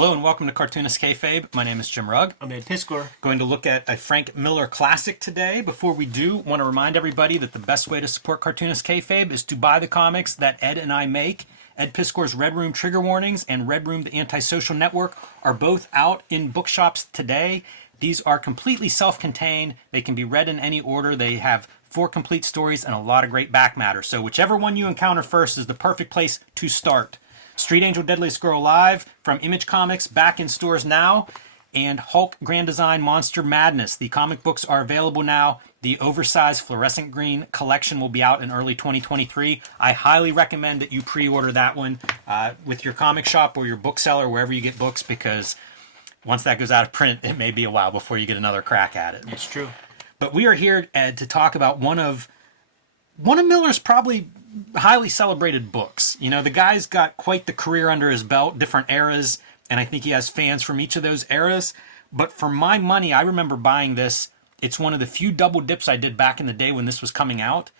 Hello and welcome to Cartoonist Kayfabe. My name is Jim Rugg. I'm Ed Piscor. Going to look at a Frank Miller classic today. Before we do, I want to remind everybody that the best way to support Cartoonist Kayfabe is to buy the comics that Ed and I make. Ed Piscor's Red Room Trigger Warnings and Red Room The Antisocial Network are both out in bookshops today. These are completely self-contained. They can be read in any order. They have 4 complete stories and a lot of great back matter. So whichever one you encounter first is the perfect place to start. Street Angel Deadliest Girl Alive from Image Comics, back in stores now. And Hulk Grand Design Monster Madness. The comic books are available now. The oversized fluorescent green collection will be out in early 2023. I highly recommend that you pre-order that one with your comic shop or your bookseller, wherever you get books, because once that goes out of print, it may be a while before you get another crack at it. It's true. But we are here, Ed, to talk about one of Miller's probably highly celebrated books. You know, the guy's got quite the career under his belt, different eras, and I think he has fans from each of those eras. But for my money, I remember buying this. It's one of the few double dips I did back in the day when this was coming out.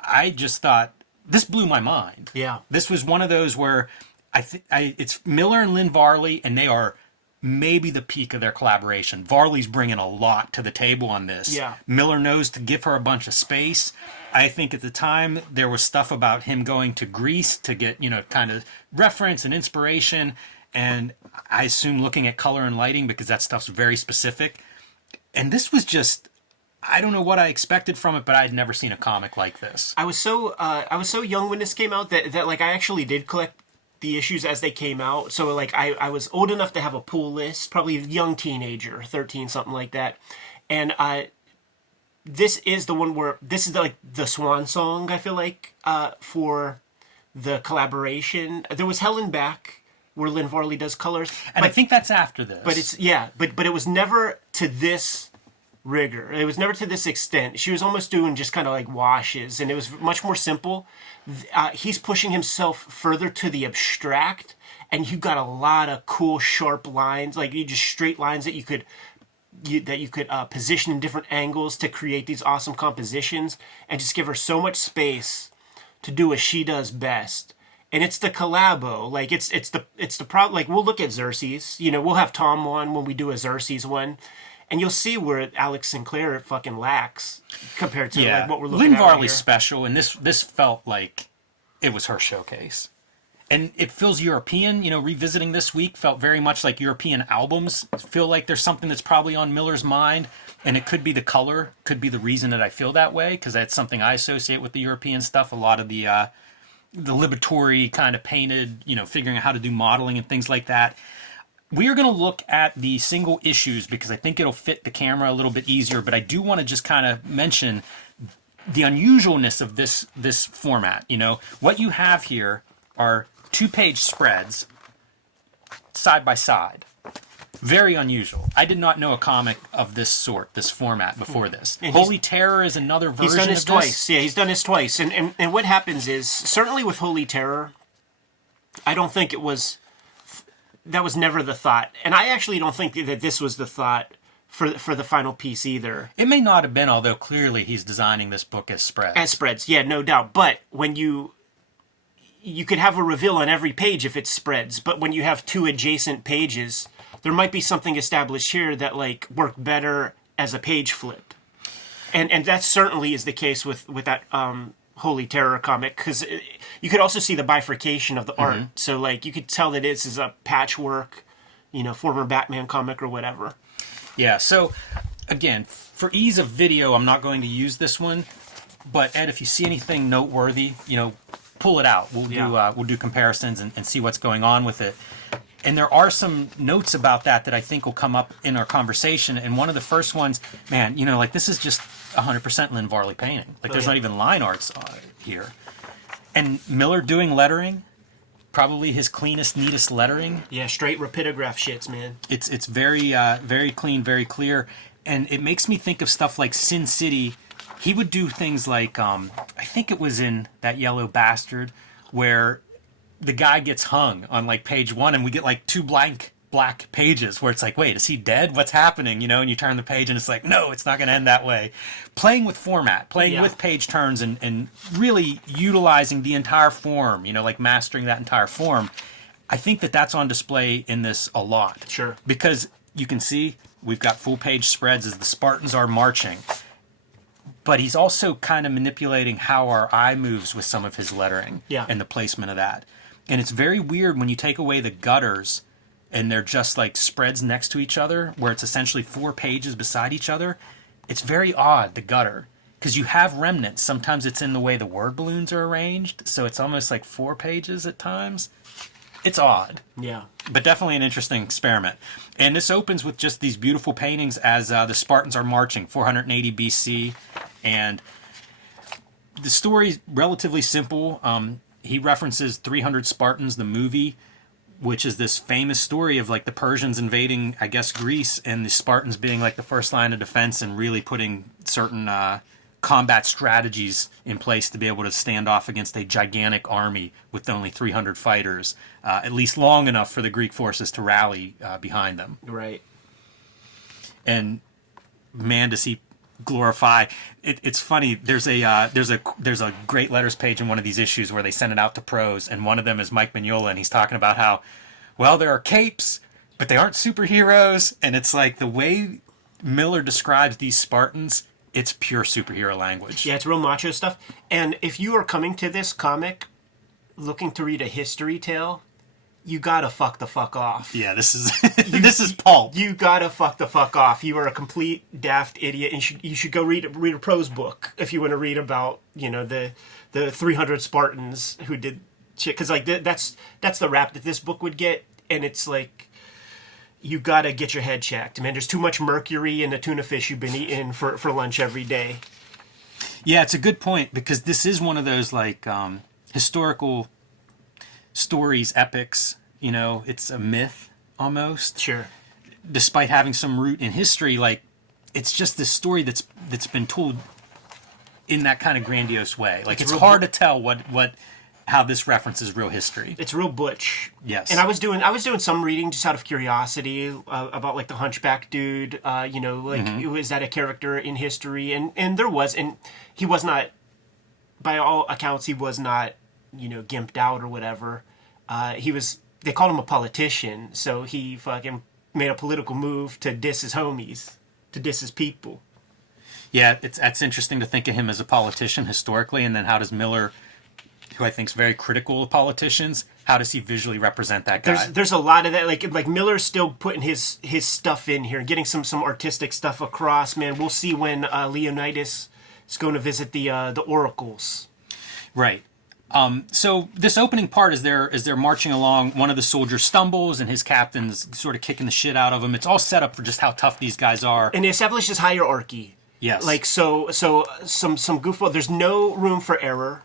I just thought, this blew my mind. Yeah. This was one of those where it's Miller and Lynn Varley, and they are maybe the peak of their collaboration. Varley's bringing a lot to the table on this. Yeah. Miller knows to give her a bunch of space. I think at the time there was stuff about him going to Greece to get, kind of reference and inspiration. And I assume looking at color and lighting, because that stuff's very specific. And this was just, I don't know what I expected from it, but I had never seen a comic like this. I was so young when this came out that I actually did collect the issues as they came out. So I was old enough to have a pull list, probably a young teenager, 13, something like that. And this is the one where this is the swan song, I feel like, for the collaboration. There was Hell and Back, where Lynn Varley does colors. And I think that's after this. But it was never to this rigor. It was never to this extent. She was almost doing just kind of like washes, and it was much more simple. He's pushing himself further to the abstract, and you got a lot of cool, sharp lines, like you just straight lines that you could position in different angles to create these awesome compositions, and just give her so much space to do what she does best. And it's the collabo, like it's the problem. Like we'll look at Xerxes, we'll have Tom on when we do a Xerxes one, and you'll see where Alex Sinclair fucking lacks compared to what we're looking Lynn at. Varley's right special, and this felt like it was her showcase. And it feels European, revisiting this week felt very much like European albums. Feel like there's something that's probably on Miller's mind, and it could be the color, could be the reason that I feel that way, because that's something I associate with the European stuff. A lot of the liberatory kind of painted, figuring out how to do modeling and things like that. We are going to look at the single issues because I think it'll fit the camera a little bit easier, but I do want to just kind of mention the unusualness of this format. What you have here are 2-page spreads side by side. Very unusual. I did not know a comic of this sort, this format, before this. And Holy Terror is another version of this. He's done this twice. Yeah, he's done this twice. And what happens is, certainly with Holy Terror, I don't think that was never the thought. And I actually don't think that this was the thought for the final piece either. It may not have been, although clearly he's designing this book as spreads. As spreads, yeah, no doubt. But when you could have a reveal on every page if it's spreads, but when you have 2 adjacent pages, there might be something established here that worked better as a page flip. And that certainly is the case with that Holy Terror comic, because you could also see the bifurcation of the art. So you could tell that this is a patchwork, former Batman comic or whatever. Yeah, so again, for ease of video, I'm not going to use this one, but Ed, if you see anything noteworthy, pull it out. We'll do comparisons and see what's going on with it. And there are some notes about that I think will come up in our conversation. And one of the first ones, man, this is just 100% Lynn Varley painting. There's not even line arts here. And Miller doing lettering, probably his cleanest, neatest lettering. Yeah, straight rapidograph shits, man. It's very, very clean, very clear. And it makes me think of stuff like Sin City. He would do things like, I think it was in That Yellow Bastard, where the guy gets hung on page 1 and we get 2 black pages where it's wait, is he dead? What's happening? And you turn the page and it's no, it's not going to end that way. Playing with format, playing with page turns and really utilizing the entire form, mastering that entire form. I think that that's on display in this a lot. Sure. Because you can see we've got full page spreads as the Spartans are marching. But he's also kind of manipulating how our eye moves with some of his lettering and the placement of that. And it's very weird when you take away the gutters and they're just like spreads next to each other, where it's essentially 4 pages beside each other. It's very odd, the gutter, because you have remnants. Sometimes it's in the way the word balloons are arranged, so it's almost like 4 pages at times. It's odd. Yeah. But definitely an interesting experiment. And this opens with just these beautiful paintings as the Spartans are marching, 480 BC. And the story's relatively simple. He references 300 Spartans, the movie, which is this famous story of like the Persians invading, I guess, Greece, and the Spartans being like the first line of defense and really putting certain combat strategies in place to be able to stand off against a gigantic army with only 300 fighters, at least long enough for the Greek forces to rally behind them. Right. And man, does he glorify. It's funny. There's a great letters page in one of these issues where they send it out to pros, and one of them is Mike Mignola, and he's talking about how, well, there are capes, but they aren't superheroes, and it's like the way Miller describes these Spartans, it's pure superhero language. Yeah, it's real macho stuff. And if you are coming to this comic looking to read a history tale, you gotta fuck the fuck off. Yeah, this is this is pulp. You gotta fuck the fuck off. You are a complete daft idiot, and you should go read a prose book if you want to read about the 300 Spartans who did shit. Because like that's the rap that this book would get, and it's like you gotta get your head checked, man. There's too much mercury in the tuna fish you've been eating for lunch every day. Yeah, it's a good point, because this is one of those like historical stories, epics. It's a myth almost. Sure. Despite having some root in history, like it's just this story that's been told in that kind of grandiose way. Like it's hard to tell how this references real history. It's real butch. Yes. And I was doing some reading just out of curiosity about like the Hunchback dude. Was that a character in history? And there was, and he was not, by all accounts, he was not, gimped out or whatever. They called him a politician, so he fucking made a political move to diss his homies, to diss his people. Yeah, that's interesting to think of him as a politician historically, and then how does Miller, who I think is very critical of politicians, how does he visually represent that guy? There's a lot of that. Like Miller's still putting his stuff in here, getting some artistic stuff across. Man, we'll see when Leonidas is going to visit the oracles. Right. So this opening part is they're marching along. One of the soldiers stumbles, and his captain's sort of kicking the shit out of him. It's all set up for just how tough these guys are. And it establishes hierarchy. Yes. Like so some goofball. There's no room for error.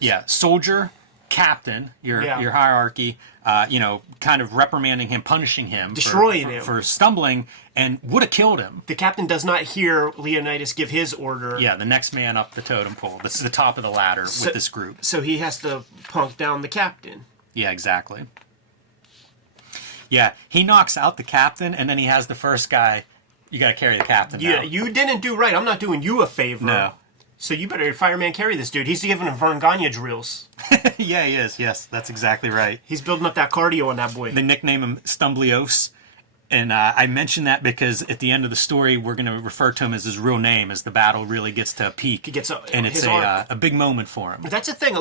Yeah. Soldier, captain, your hierarchy. Kind of reprimanding him, punishing him, destroying him for stumbling, and would have killed him. The captain does not hear Leonidas give his order. Yeah, the next man up the totem pole. This is the top of the ladder with this group. So he has to punk down the captain. Yeah, exactly. Yeah, he knocks out the captain, and then he has the first guy. You got to carry the captain. Yeah, now. You didn't do right. I'm not doing you a favor. No. So you better fireman carry this dude. He's giving him Vern Gagne drills. Yeah, he is. Yes, that's exactly right. He's building up that cardio on that boy. They nickname him Stumblios. And I mention that because at the end of the story, we're going to refer to him as his real name as the battle really gets to a peak. And it's a big moment for him. But that's the thing.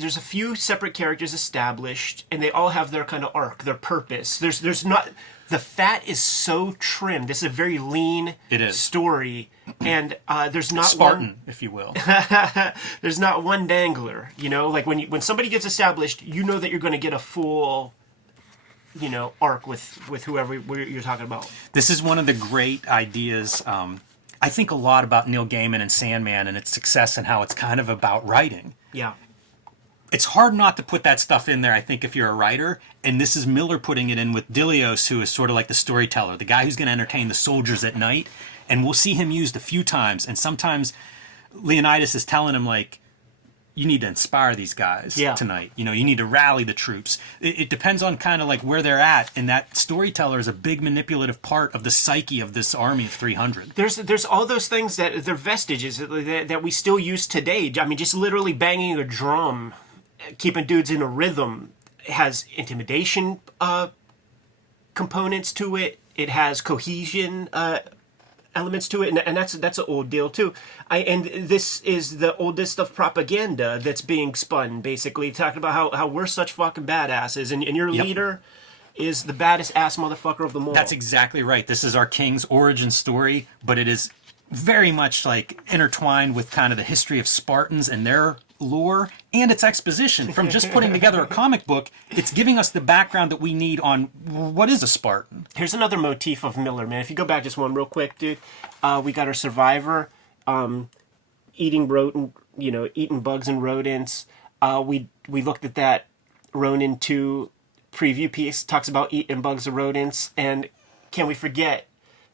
There's a few separate characters established, and they all have their kind of arc, their purpose. There's not... The fat is so trim. This is a very lean story. And there's not Spartan, if you will. There's not one dangler. Like when somebody gets established, you know that you're going to get a full... arc with whoever you're talking about. This is one of the great ideas. I think a lot about Neil Gaiman and Sandman and its success and how it's kind of about writing. Yeah. It's hard not to put that stuff in there, I think, if you're a writer. And this is Miller putting it in with Dilios, who is sort of like the storyteller, the guy who's going to entertain the soldiers at night. And we'll see him used a few times. And sometimes Leonidas is telling him, like, you need to inspire these guys tonight. You need to rally the troops. It depends on kind of like where they're at, and that storyteller is a big manipulative part of the psyche of this army of 300. There's all those things that they're vestiges that we still use today. I mean, just literally banging a drum, keeping dudes in a rhythm. has intimidation components to it. It has cohesion elements to it, and that's an old deal too. And this is the oldest of propaganda that's being spun, basically talking about how we're such fucking badasses, and your leader is the baddest ass motherfucker of them all. That's exactly right. This is our king's origin story, but it is very much like intertwined with kind of the history of Spartans and their lore and its exposition. From just putting together a comic book, it's giving us the background that we need on what is a Spartan. Here's another motif of Miller, man. If you go back just one real quick, dude, we got our survivor eating bugs and rodents. We looked at that Ronin 2 preview piece, talks about eating bugs and rodents, and can we forget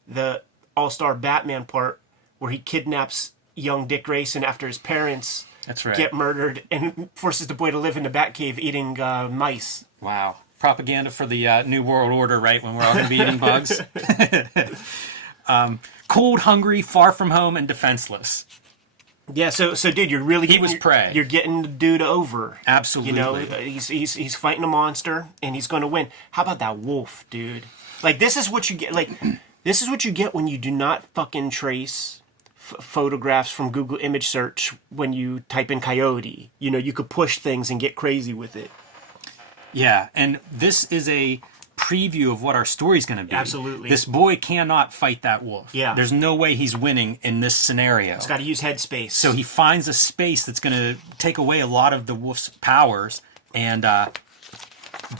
the all-star Batman part where he kidnaps young Dick Grayson after his parents get murdered and forces the boy to live in the Batcave eating mice. Wow. Propaganda for the New World Order, right? When we're all going to be eating bugs. Cold, hungry, far from home, and defenseless. Yeah, so dude, you're really getting... He was prey. You're getting the dude over. Absolutely. You know, he's fighting a monster, and he's going to win. How about that wolf, dude? Like, this is what you get... Like, this is what you get when you do not fucking trace photographs from Google image search when you type in coyote. You know, you could push things and get crazy with it. Yeah, and this is a preview of what our story's going to be. Absolutely. This boy cannot fight that wolf. Yeah. There's no way he's winning in this scenario. He's got to use headspace. So he finds a space that's going to take away a lot of the wolf's powers, and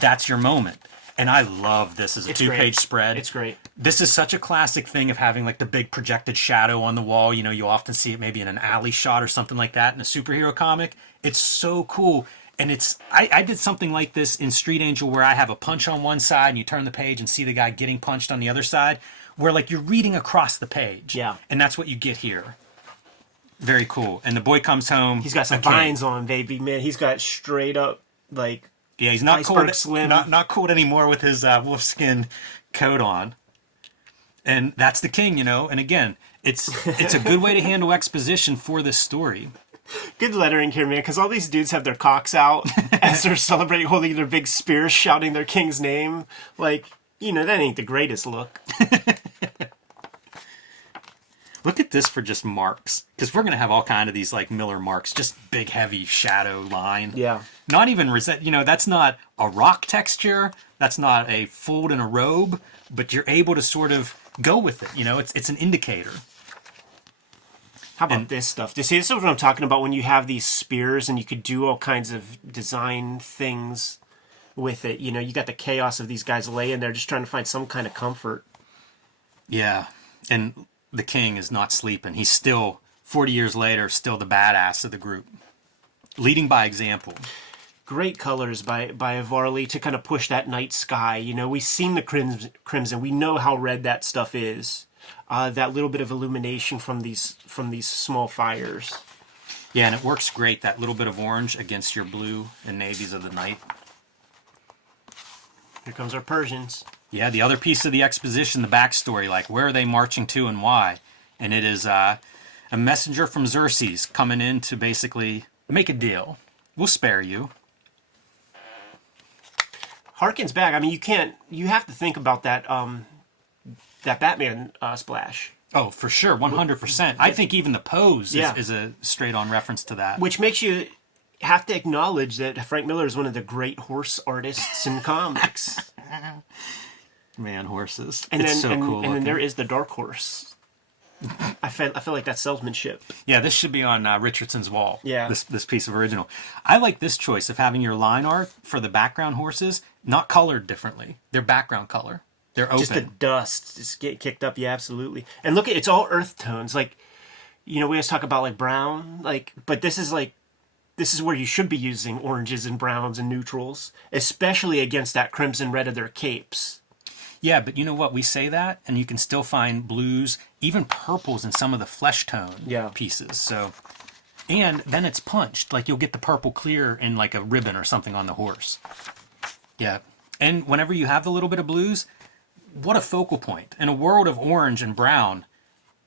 that's your moment. And I love this as a two-page spread. It's great. This is such a classic thing of having like the big projected shadow on the wall. You know, you often see it maybe in an alley shot or something like that in a superhero comic. It's so cool. And it's I did something like this in Street Angel where I have a punch on one side and you turn the page and see the guy getting punched on the other side, where like you're reading across the page. Yeah. And that's what you get here. Very cool. And the boy comes home. He's got some vines on, baby, man. He's got straight up like... Yeah, he's not Iceberg cold. Slim. Not cold anymore with his wolfskin coat on. And that's the king, you know. And again, it's a good way to handle exposition for this story. Good lettering here, man, because all these dudes have their cocks out as they're celebrating, holding their big spears, shouting their king's name. Like, you know, that ain't the greatest look. Look at this for just marks, because we're going to have all kind of these like Miller marks, just big, heavy shadow line. Yeah. Not even, you know, that's not a rock texture. That's not a fold in a robe, but you're able to sort of go with it. You know, it's an indicator. How about this stuff? This is what I'm talking about when you have these spears and you could do all kinds of design things with it. You know, you got the chaos of these guys laying there just trying to find some kind of comfort. Yeah. And the king is not sleeping. He's still, 40 years later, still the badass of the group. Leading by example. Great colors by Varley to kind of push that night sky. You know, we've seen the crimson. We know how red that stuff is. That little bit of illumination from these small fires. Yeah, and it works great, that little bit of orange against your blue and navies of the night. Here comes our Persians. Yeah, the other piece of the exposition, the backstory, like where are they marching to and why? And it is a messenger from Xerxes coming in to basically make a deal. We'll spare you. Harkens back. I mean, you have to think about that that Batman splash. Oh, for sure, 100%. I think even the pose is a straight-on reference to that. Which makes you have to acknowledge that Frank Miller is one of the great horse artists in comics. Man, horses. And it's then, so cool. And then there is the Dark Horse. I feel like that's salesmanship. Yeah, this should be on Richardson's wall. Yeah. This piece of original. I like this choice of having your line art for the background horses not colored differently. They're background color. They're open. Just the dust just get kicked up. Yeah, absolutely. And look, it's all earth tones. Like, you know, we always talk about like brown, like, but this is where you should be using oranges and browns and neutrals, especially against that crimson red of their capes. Yeah, but you know what? We say that, and you can still find blues, even purples in some of the flesh tone pieces. So, and then it's punched. Like, you'll get the purple clear in like a ribbon or something on the horse. Yeah. And whenever you have the little bit of blues, what a focal point. In a world of orange and brown,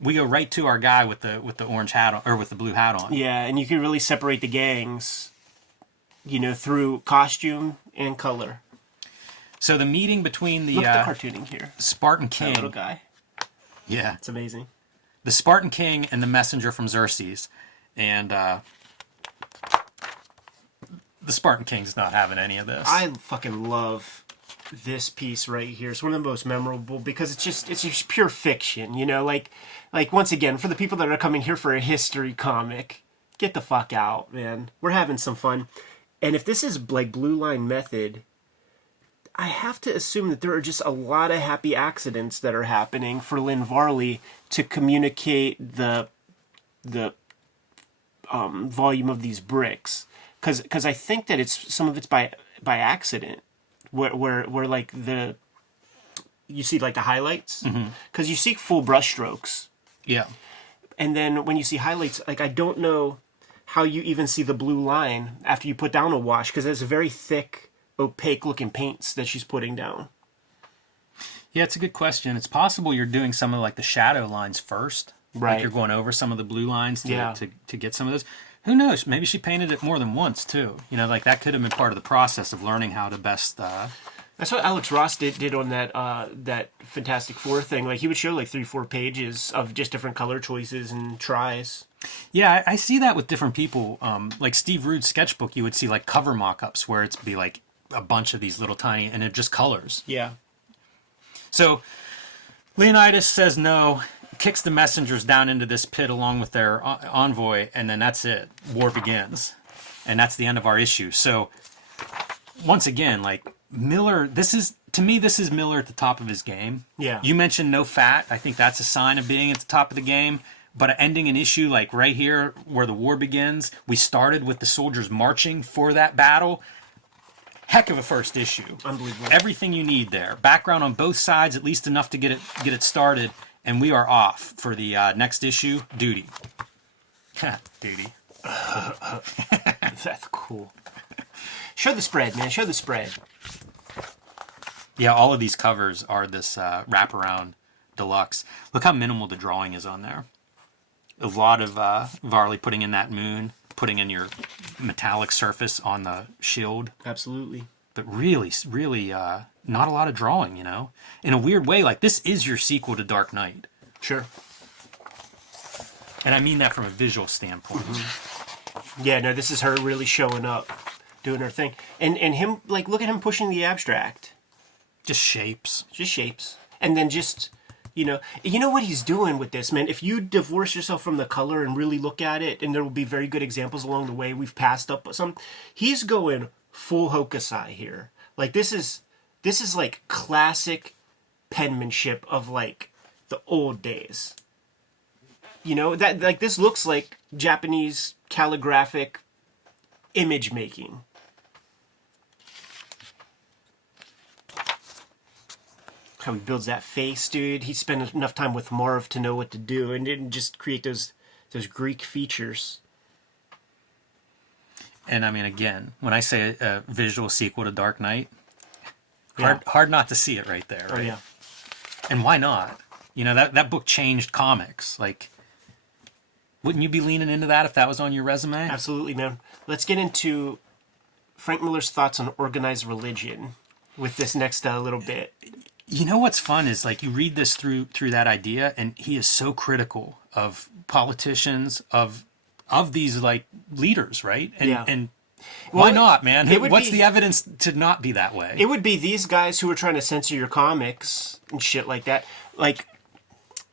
we go right to our guy with the orange hat on, or with the blue hat on. Yeah, and you can really separate the gangs. through costume and color. So the meeting between the, Look at the cartooning here. Spartan That King. little guy. Yeah. It's amazing. The Spartan King and the messenger from Xerxes. And the Spartan King's not having any of this. I fucking love this piece right here. It's one of the most memorable because it's just pure fiction, like once again, for the people that are coming here for a history comic, get the fuck out, man. We're having some fun. And if this is like Blue Line Method, I have to assume that there are just a lot of happy accidents that are happening for Lynn Varley to communicate the volume of these bricks, because I think that some of it's by accident, where like you see like the highlights, because you see full brush strokes, yeah, and then when you see highlights, like I don't know how you even see the blue line after you put down a wash, because it's a very thick, opaque looking paints that she's putting down. Yeah, it's a good question. It's possible you're doing some of like the shadow lines first. Right. Like you're going over some of the blue lines Yeah. to get some of those. Who knows? Maybe she painted it more than once too. Like that could have been part of the process of learning how to best. That's what Alex Ross did on that Fantastic Four thing. Like he would show like 3-4 pages of just different color choices and tries. Yeah, I see that with different people. Like Steve Rude's sketchbook, you would see like cover mock-ups where it's be like a bunch of these little tiny, and it just colors. Yeah. So Leonidas says no, kicks the messengers down into this pit along with their envoy, and then that's it. War begins. And that's the end of our issue. So once again, like Miller, this is Miller at the top of his game. Yeah. You mentioned no fat. I think that's a sign of being at the top of the game. But ending an issue like right here where the war begins, we started with the soldiers marching for that battle. Heck of a first issue. Unbelievable. Everything you need there. Background on both sides, at least enough to get it started. And we are off for the next issue, Duty. Duty. That's cool. Show the spread, man. Show the spread. Yeah, all of these covers are this wraparound deluxe. Look how minimal the drawing is on there. A lot of Varley putting in that moon, putting in your metallic surface on the shield. Absolutely. But really, not a lot of drawing, In a weird way, like this is your sequel to Dark Knight. Sure. And I mean that from a visual standpoint. Yeah, no, this is her really showing up, doing her thing. And him, like, look at him pushing the abstract. Just shapes. Just shapes. And then just, you know what he's doing with this, man. If you divorce yourself from the color and really look at it, and there will be very good examples along the way, we've passed up some. He's going full Hokusai here. Like, this is like classic penmanship of like the old days. That like this looks like Japanese calligraphic image making. How he builds that face, dude. He spent enough time with Marv to know what to do, and didn't just create those Greek features. And I mean, again, when I say a visual sequel to Dark Knight, Yeah. hard not to see it right there. Right? Oh yeah. And why not? That book changed comics. Like, wouldn't you be leaning into that if that was on your resume? Absolutely, man. Let's get into Frank Miller's thoughts on organized religion with this next little bit. What's fun is like you read this through that idea, and he is so critical of politicians, of these like leaders, right? And Yeah. and why not, man? it would What's be- the evidence to not be that way? It would be these guys who are trying to censor your comics and shit like that. Like,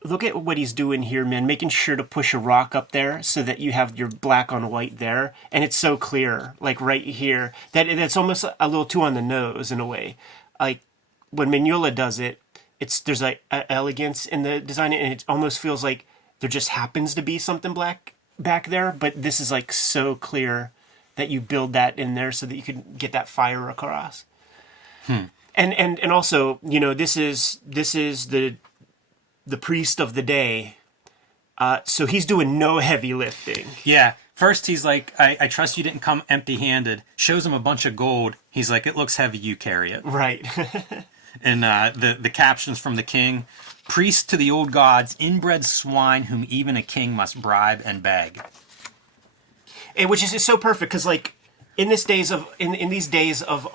look at what he's doing here, man. Making sure to push a rock up there so that you have your black on white there. And it's so clear, like right here, that it's almost a little too on the nose in a way. Like, when Mignola does it, there's like elegance in the design, and it almost feels like there just happens to be something black back there. But this is like so clear that you build that in there so that you can get that fire across. And also, this is the priest of the day. So he's doing no heavy lifting. Yeah. First, he's like, I trust you didn't come empty-handed. Shows him a bunch of gold. He's like, it looks heavy, you carry it. Right. And the captions from the king, priest to the old gods, inbred swine whom even a king must bribe and beg. And which is so perfect because, like, in this days of in these days of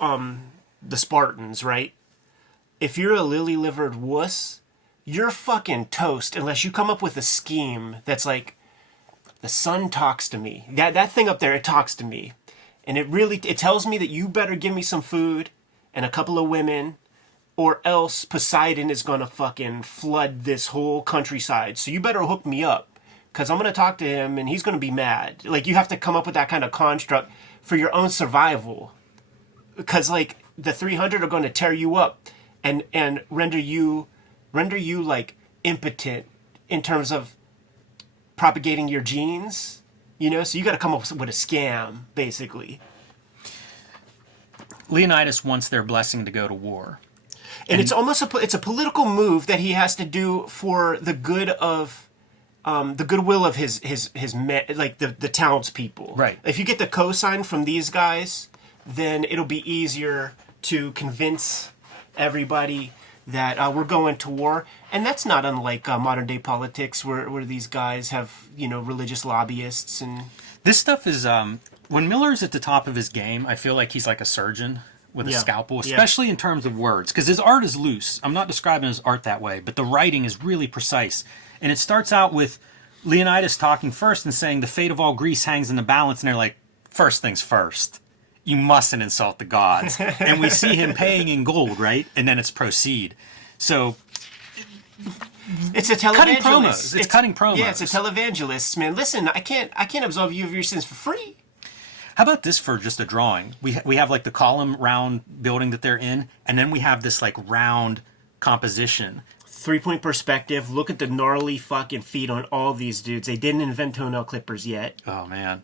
the Spartans, right? If you're a lily-livered wuss, you're fucking toast unless you come up with a scheme that's like, the sun talks to me. That thing up there, it talks to me. And it tells me that you better give me some food and a couple of women, or else Poseidon is gonna fucking flood this whole countryside. So you better hook me up, because I'm gonna talk to him and he's gonna be mad. Like, you have to come up with that kind of construct for your own survival. Because, like, the 300 are gonna tear you up and render you like impotent in terms of propagating your genes, you know. So you got to come up with a scam, basically. Leonidas wants their blessing to go to war, and it's almost it's a political move that he has to do for the good of the goodwill of his like the townspeople. Right. If you get the cosign from these guys, then it'll be easier to convince everybody that we're going to war. And that's not unlike modern day politics, where these guys have, you know, religious lobbyists. And this stuff is when Miller's at the top of his game, I feel like he's like a surgeon with a scalpel, especially in terms of words, because his art is loose. I'm not describing his art that way, but the writing is really precise. And it starts out with Leonidas talking first and saying the fate of all Greece hangs in the balance, and they're like, first things first, you mustn't insult the gods. And we see him paying in gold, right? And then it's proceed. So it's a televangelist. Cutting promos. It's cutting promos. Yeah, it's a televangelist, man. Listen, I can't absolve you of your sins for free. How about this for just a drawing? We have like the column round building that they're in, and then we have this like round composition. 3-point perspective. Look at the gnarly fucking feet on all these dudes. They didn't invent toenail clippers yet. Oh man.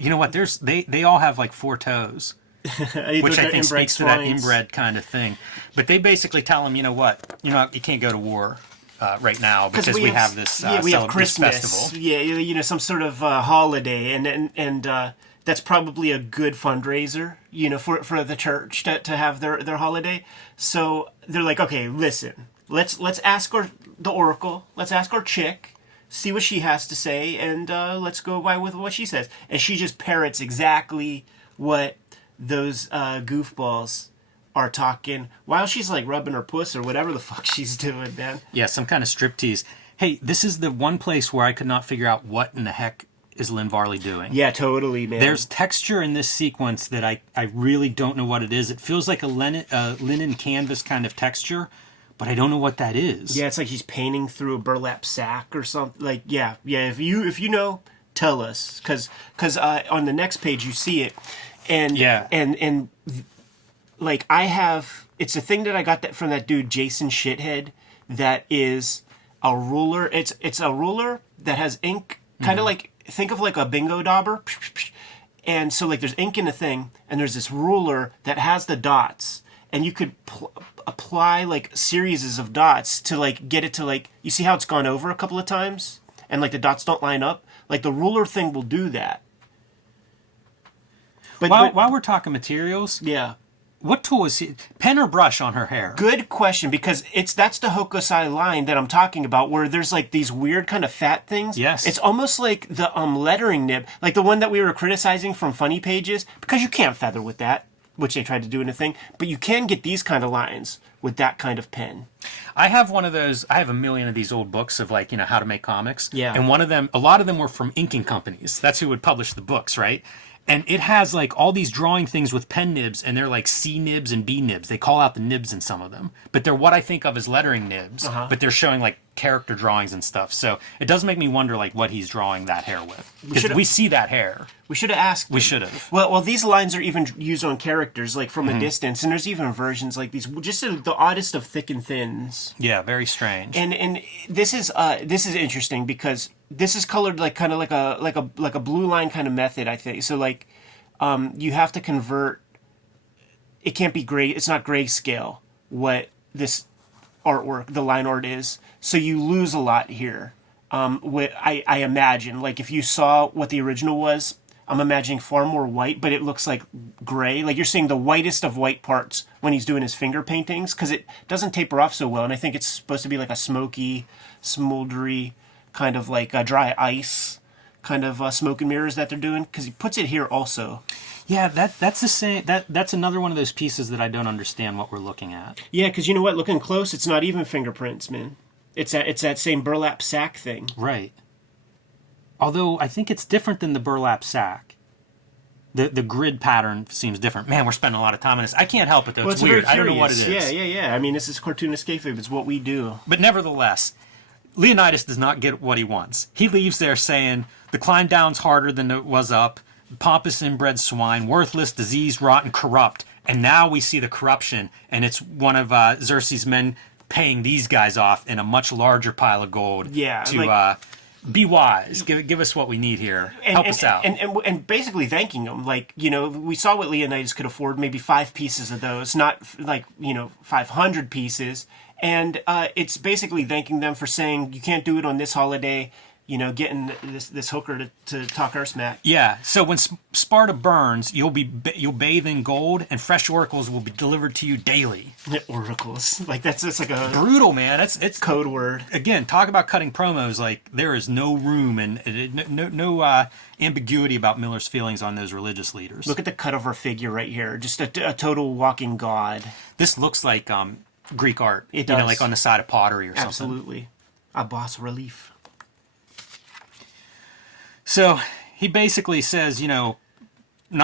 You know what? They all have like 4 toes, which I think speaks to that inbred kind of thing. But they basically tell him, you know what? You can't go to war right now because we have this we have Christmas festival. Yeah, you know, some sort of holiday, and that's probably a good fundraiser, you know, for the church to have their holiday. So they're like, okay, listen, let's ask the oracle, let's ask our chick, see what she has to say, and let's go by with what she says. And she just parrots exactly what those goofballs are talking while she's like rubbing her puss or whatever the fuck she's doing, man. Yeah, some kind of striptease. Hey, this is the one place where I could not figure out what in the heck is Lynn Varley doing. Yeah, totally, man. There's texture in this sequence that I really don't know what it is. It feels like a linen canvas kind of texture, but I don't know what that is. Yeah, it's like he's painting through a burlap sack or something. Like, yeah. If you know, tell us, because on the next page you see it, and like it's a thing that I got from that dude Jason Shithead. That is a ruler. It's a ruler that has ink, kind of like, think of like a bingo dauber. And so like there's ink in the thing, and there's this ruler that has the dots, and you could apply like series of dots to like get it to, like, you see how it's gone over a couple of times and like the dots don't line up? Like the ruler thing will do that. But while we're talking materials, yeah, what tool is he? Pen or brush on her hair? Good question, because that's the Hokusai line that I'm talking about, where there's like these weird kind of fat things. Yes. It's almost like the lettering nib, like the one that we were criticizing from Funny Pages, because you can't feather with that, which they tried to do in a thing, but you can get these kind of lines with that kind of pen. I have one of those. I have a million of these old books of, like, you know, how to make comics. Yeah. And a lot of them were from inking companies. That's who would publish the books, right? And it has like all these drawing things with pen nibs, and they're like C nibs and B nibs. They call out the nibs in some of them, but they're what I think of as lettering nibs. But they're showing like character drawings and stuff. So it does make me wonder like what he's drawing that hair with, because we see that hair. We should have asked. We should have. Well, these lines are even used on characters, like from a distance, and there's even versions like these, just the oddest of thick and thins. Yeah, very strange. And this is interesting because this is colored like kind of like a blue line kind of method, I think. So like, you have to convert. It can't be gray. It's not grayscale what this artwork, the line art is. So you lose a lot here. I imagine, like, if you saw what the original was, I'm imagining far more white, but it looks like gray. Like you're seeing the whitest of white parts when he's doing his finger paintings, because it doesn't taper off so well. And I think it's supposed to be like a smoky, smoldery, kind of like a dry ice kind of smoke and mirrors that they're doing, because he puts it here also. Yeah, that's the same. That's another one of those pieces that I don't understand what we're looking at. Yeah, because you know what? Looking close, it's not even fingerprints, man. It's that same burlap sack thing. Right. Although I think it's different than the burlap sack. The grid pattern seems different. Man, we're spending a lot of time on this. I can't help it though. Well, it's weird. very I don't know what it curious. is. Yeah. I mean, this is Cartoonist Kayfabe. It's what we do. But nevertheless, Leonidas does not get what he wants. He leaves there saying, the climb down's harder than it was up, pompous inbred swine, worthless, diseased, rotten, corrupt. And now we see the corruption, and it's one of Xerxes' men paying these guys off in a much larger pile of gold to be wise. Give us what we need here. Help us out. And basically thanking them. Like, you know, we saw what Leonidas could afford, maybe 5 pieces of those, not like, 500 pieces. And it's basically thanking them for saying, you can't do it on this holiday, getting this hooker to talk our smack. Yeah, so when Sparta burns, you'll bathe in gold, and fresh oracles will be delivered to you daily. Oracles, like that's like a brutal, man. It's code word. Again, talk about cutting promos. Like, there is no room and no ambiguity about Miller's feelings on those religious leaders. Look at the cut of our figure right here, just a total walking god. This looks like Greek art. It does, like on the side of pottery or something. Absolutely, a bas relief. So he basically says, not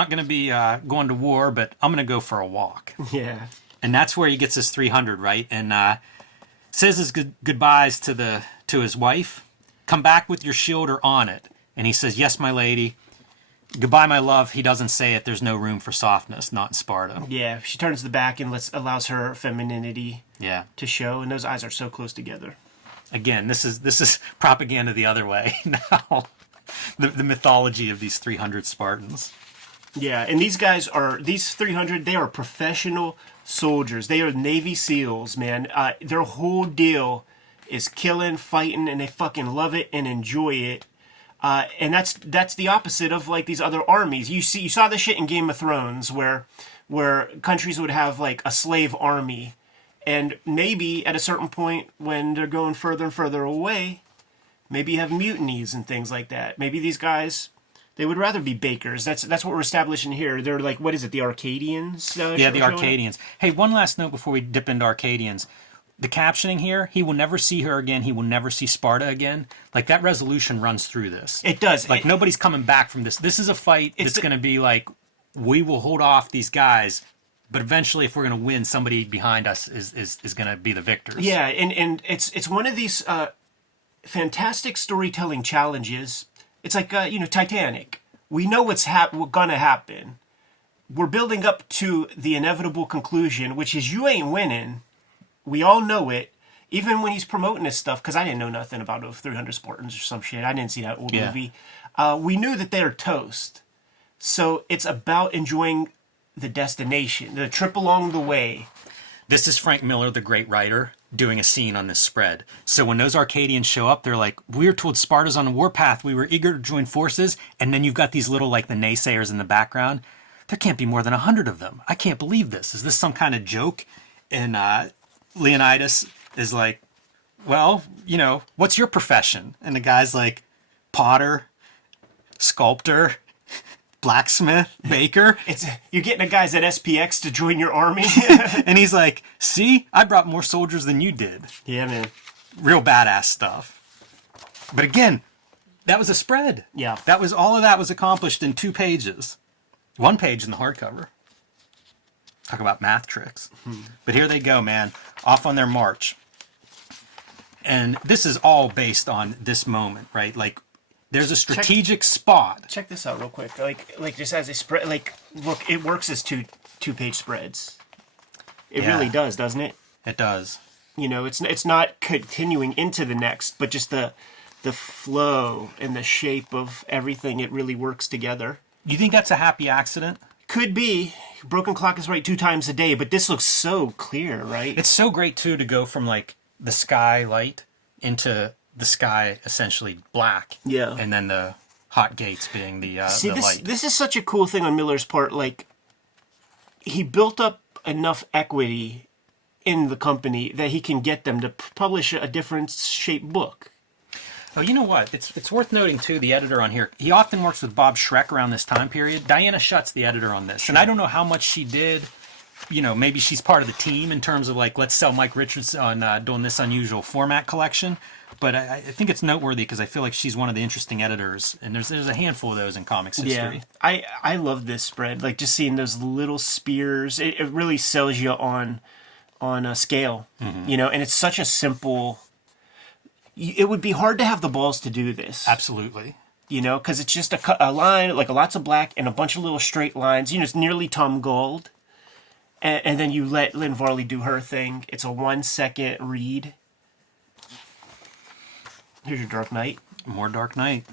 going to be going to war, but I'm going to go for a walk. Yeah. And that's where he gets his 300, right? And says his goodbyes to his wife. Come back with your shield or on it. And he says, yes, my lady. Goodbye, my love. He doesn't say it. There's no room for softness, not in Sparta. Yeah, she turns the back and allows her femininity to show, and those eyes are so close together. Again, this is propaganda the other way now. The mythology of these 300 Spartans. Yeah, and these 300, they are professional soldiers. They are Navy SEALs, man. Their whole deal is killing, fighting, and they fucking love it and enjoy it. And that's the opposite of like these other armies. You saw this shit in Game of Thrones where countries would have like a slave army, and maybe at a certain point when they're going further and further away, maybe you have mutinies and things like that. Maybe these guys, they would rather be bakers. That's what we're establishing here. They're like, what is it, the Arcadians? Yeah, the Arcadians. Hey, one last note before we dip into Arcadians. The captioning here, he will never see her again. He will never see Sparta again. Like, that resolution runs through this. It does. Like, nobody's coming back from this. This is a fight that's going to be like, we will hold off these guys, but eventually, if we're going to win, somebody behind us is going to be the victors. Yeah, and it's one of these fantastic storytelling challenges. It's like Titanic. We know what's gonna happen. We're building up to the inevitable conclusion, which is you ain't winning. We all know it. Even when he's promoting this stuff, because I didn't know nothing about those 300 Spartans or some shit. I didn't see that old movie. We knew that they're toast. So it's about enjoying the destination, the trip along the way. This is Frank Miller, the great writer, doing a scene on this spread. So when those Arcadians show up, they're like, we're told Sparta's on the warpath. We were eager to join forces. And then you've got these little, like, the naysayers in the background. There can't be more than 100 of them. I can't believe this. Is this some kind of joke? And Leonidas is like, well, what's your profession? And the guy's like, potter, sculptor, blacksmith, baker. You're getting the guys at SPX to join your army. And he's like, see, I brought more soldiers than you did. Yeah, man. Real badass stuff. But again, that was a spread. Yeah. All of that was accomplished in 2 pages. 1 page in the hardcover. Talk about math tricks. But here they go, man. Off on their march. And this is all based on this moment, right? Like, there's a strategic spot. Check this out real quick. Like just as a spread, like, look, it works as two-page spreads. It really does, doesn't it? It does. It's not continuing into the next, but just the flow and the shape of everything. It really works together. You think that's a happy accident? Could be. Broken clock is right 2 times a day, but this looks so clear, right? It's so great too to go from like the sky light into the sky essentially black. Yeah. And then the hot gates being the light. This is such a cool thing on Miller's part. Like, he built up enough equity in the company that he can get them to publish a different shaped book. Oh, you know what? It's worth noting too. The editor on here, he often works with Bob Schreck around this time period. Diana Schutt's the editor on this, and I don't know how much she did. You know, maybe she's part of the team in terms of like, let's sell Mike Richards on doing this unusual format collection. But I think it's noteworthy because I feel like she's one of the interesting editors, and there's a handful of those in comics history. Yeah, I love this spread. Like just seeing those little spears, it really sells you on a scale, you know. And it's such a simple. It would be hard to have the balls to do this. Absolutely. You know, because it's just a line, like lots of black and a bunch of little straight lines. You know, it's nearly Tom Gold. And then you let Lynn Varley do her thing. It's a 1 second read. Here's your Dark Knight. More Dark Knight.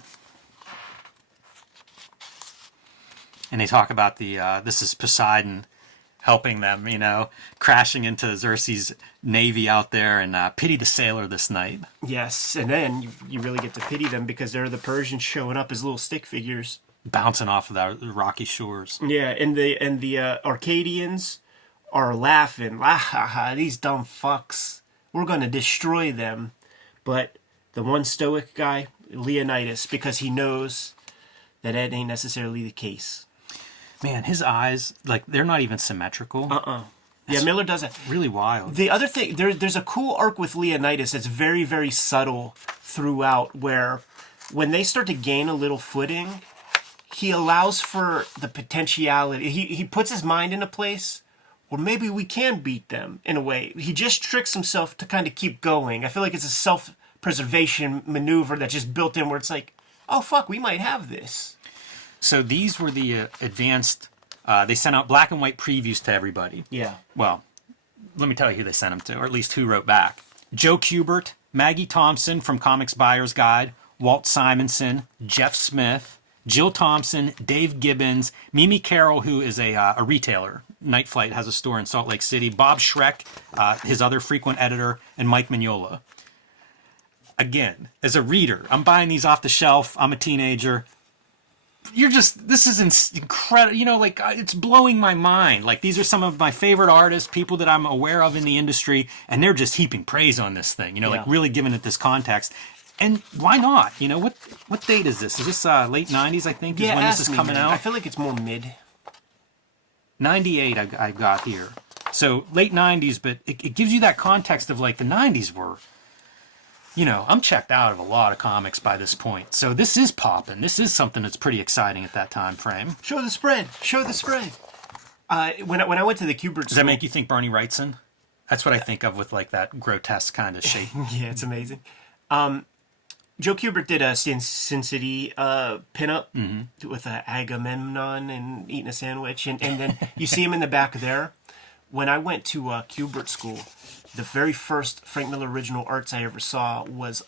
And they talk about this is Poseidon helping them, you know, crashing into Xerxes' navy out there, and pity the sailor this night. Yes, and then you really get to pity them because they're the Persians showing up as little stick figures. Bouncing off of the rocky shores. Yeah, and the Arcadians are laughing. Ha ha, these dumb fucks. We're going to destroy them. But the one stoic guy, Leonidas, because he knows that ain't necessarily the case. Man, his eyes, like, they're not even symmetrical. Yeah, Miller does it. Really wild. The other thing, there's a cool arc with Leonidas that's very, very subtle throughout, where when they start to gain a little footing, he allows for the potentiality. He puts his mind in a place where maybe we can beat them in a way. He just tricks himself to kind of keep going. I feel like it's a self-preservation maneuver that's just built in where it's like, oh, fuck, we might have this. So these were the advanced, they sent out black and white previews to everybody. Yeah. Well, let me tell you who they sent them to, or at least who wrote back. Joe Kubert, Maggie Thompson from Comics Buyer's Guide, Walt Simonson, Jeff Smith, Jill Thompson, Dave Gibbons, Mimi Carroll, who is a retailer. Night Flight has a store in Salt Lake City. Bob Schreck, his other frequent editor, and Mike Mignola. Again, as a reader, I'm buying these off the shelf. I'm a teenager. This is incredible. You know, like, it's blowing my mind. Like, these are some of my favorite artists, people that I'm aware of in the industry, and they're just heaping praise on this thing, you know, like really giving it this context. And why not? You know, what date is this? Is this late 90s, I think, is when this is coming out? I feel like it's more mid. 98 I got here. So late 90s, but it gives you that context of like the 90s were, you know, I'm checked out of a lot of comics by this point. So this is popping. This is something that's pretty exciting at that time frame. Show the spread. Show the spread. When I went to the Kubert Does that make you think Bernie Wrightson? That's what I think of with like that grotesque kind of shape. Yeah, it's amazing. Joe Kubert did a Sin City pinup with Agamemnon and eating a sandwich. And then you see him in the back there. When I went to Kubert school, the very first Frank Miller original arts I ever saw was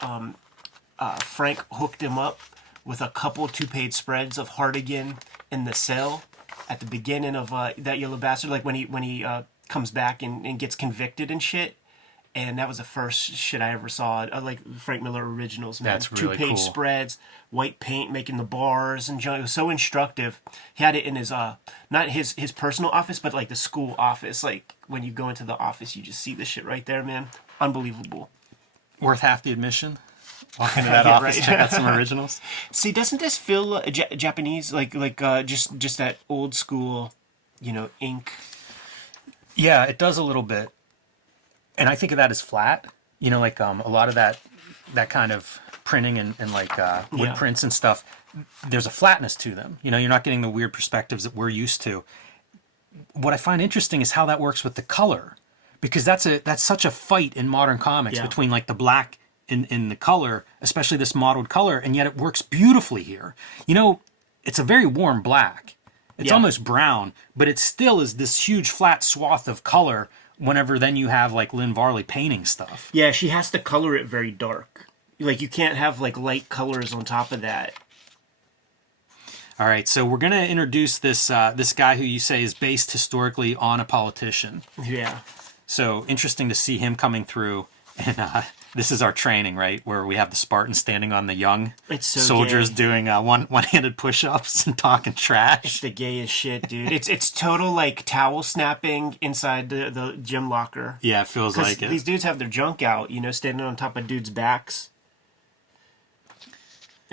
Frank hooked him up with a couple 2-page spreads of Hartigan in the cell at the beginning of That Yellow Bastard, like when he comes back and gets convicted and shit. And that was the first shit I ever saw. Like Frank Miller originals, man. That's really 2-page cool. spreads, white paint, making the bars and junk. It was so instructive. He had it in his not his personal office, but like the school office. Like when you go into the office, you just see this shit right there, man. Unbelievable. Worth half the admission. Walk into that office, right. check out some originals. See, doesn't this feel Japanese? Like just that old school, you know, ink. Yeah, it does a little bit. And I think of that as flat, you know, like a lot of that kind of printing and like wood prints and stuff. There's a flatness to them. You know, you're not getting the weird perspectives that we're used to. What I find interesting is how that works with the color, because that's such a fight in modern comics between like the black in the color, especially this mottled color, and yet it works beautifully here. You know, it's a very warm black. It's almost brown, but it still is this huge flat swath of color. Whenever then you have like Lynn Varley painting stuff. Yeah, she has to color it very dark. Like you can't have like light colors on top of that. All right, so we're gonna introduce this guy who you say is based historically on a politician. Yeah. So interesting to see him coming through, and this is our training, right, where we have the Spartans standing on the young soldiers gay. Doing one-handed push-ups and talking trash. It's the gayest shit, dude. It's total like towel snapping inside the gym locker. Yeah, it feels like it. These dudes have their junk out, you know, standing on top of dudes' backs.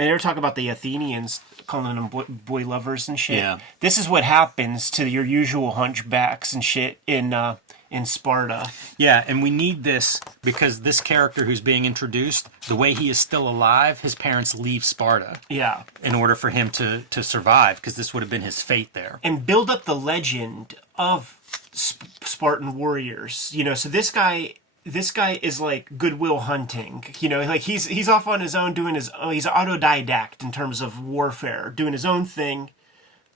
And they were talking about the Athenians calling them boy lovers and shit. Yeah. This is what happens to your usual hunchbacks and shit in Sparta. Yeah, and we need this because this character who's being introduced, the way he is still alive, his parents leave Sparta. Yeah. In order for him to survive, because this would have been his fate there. And build up the legend of Spartan warriors. You know, so this guy is like Goodwill Hunting. You know, like he's off on his own doing he's autodidact in terms of warfare, doing his own thing,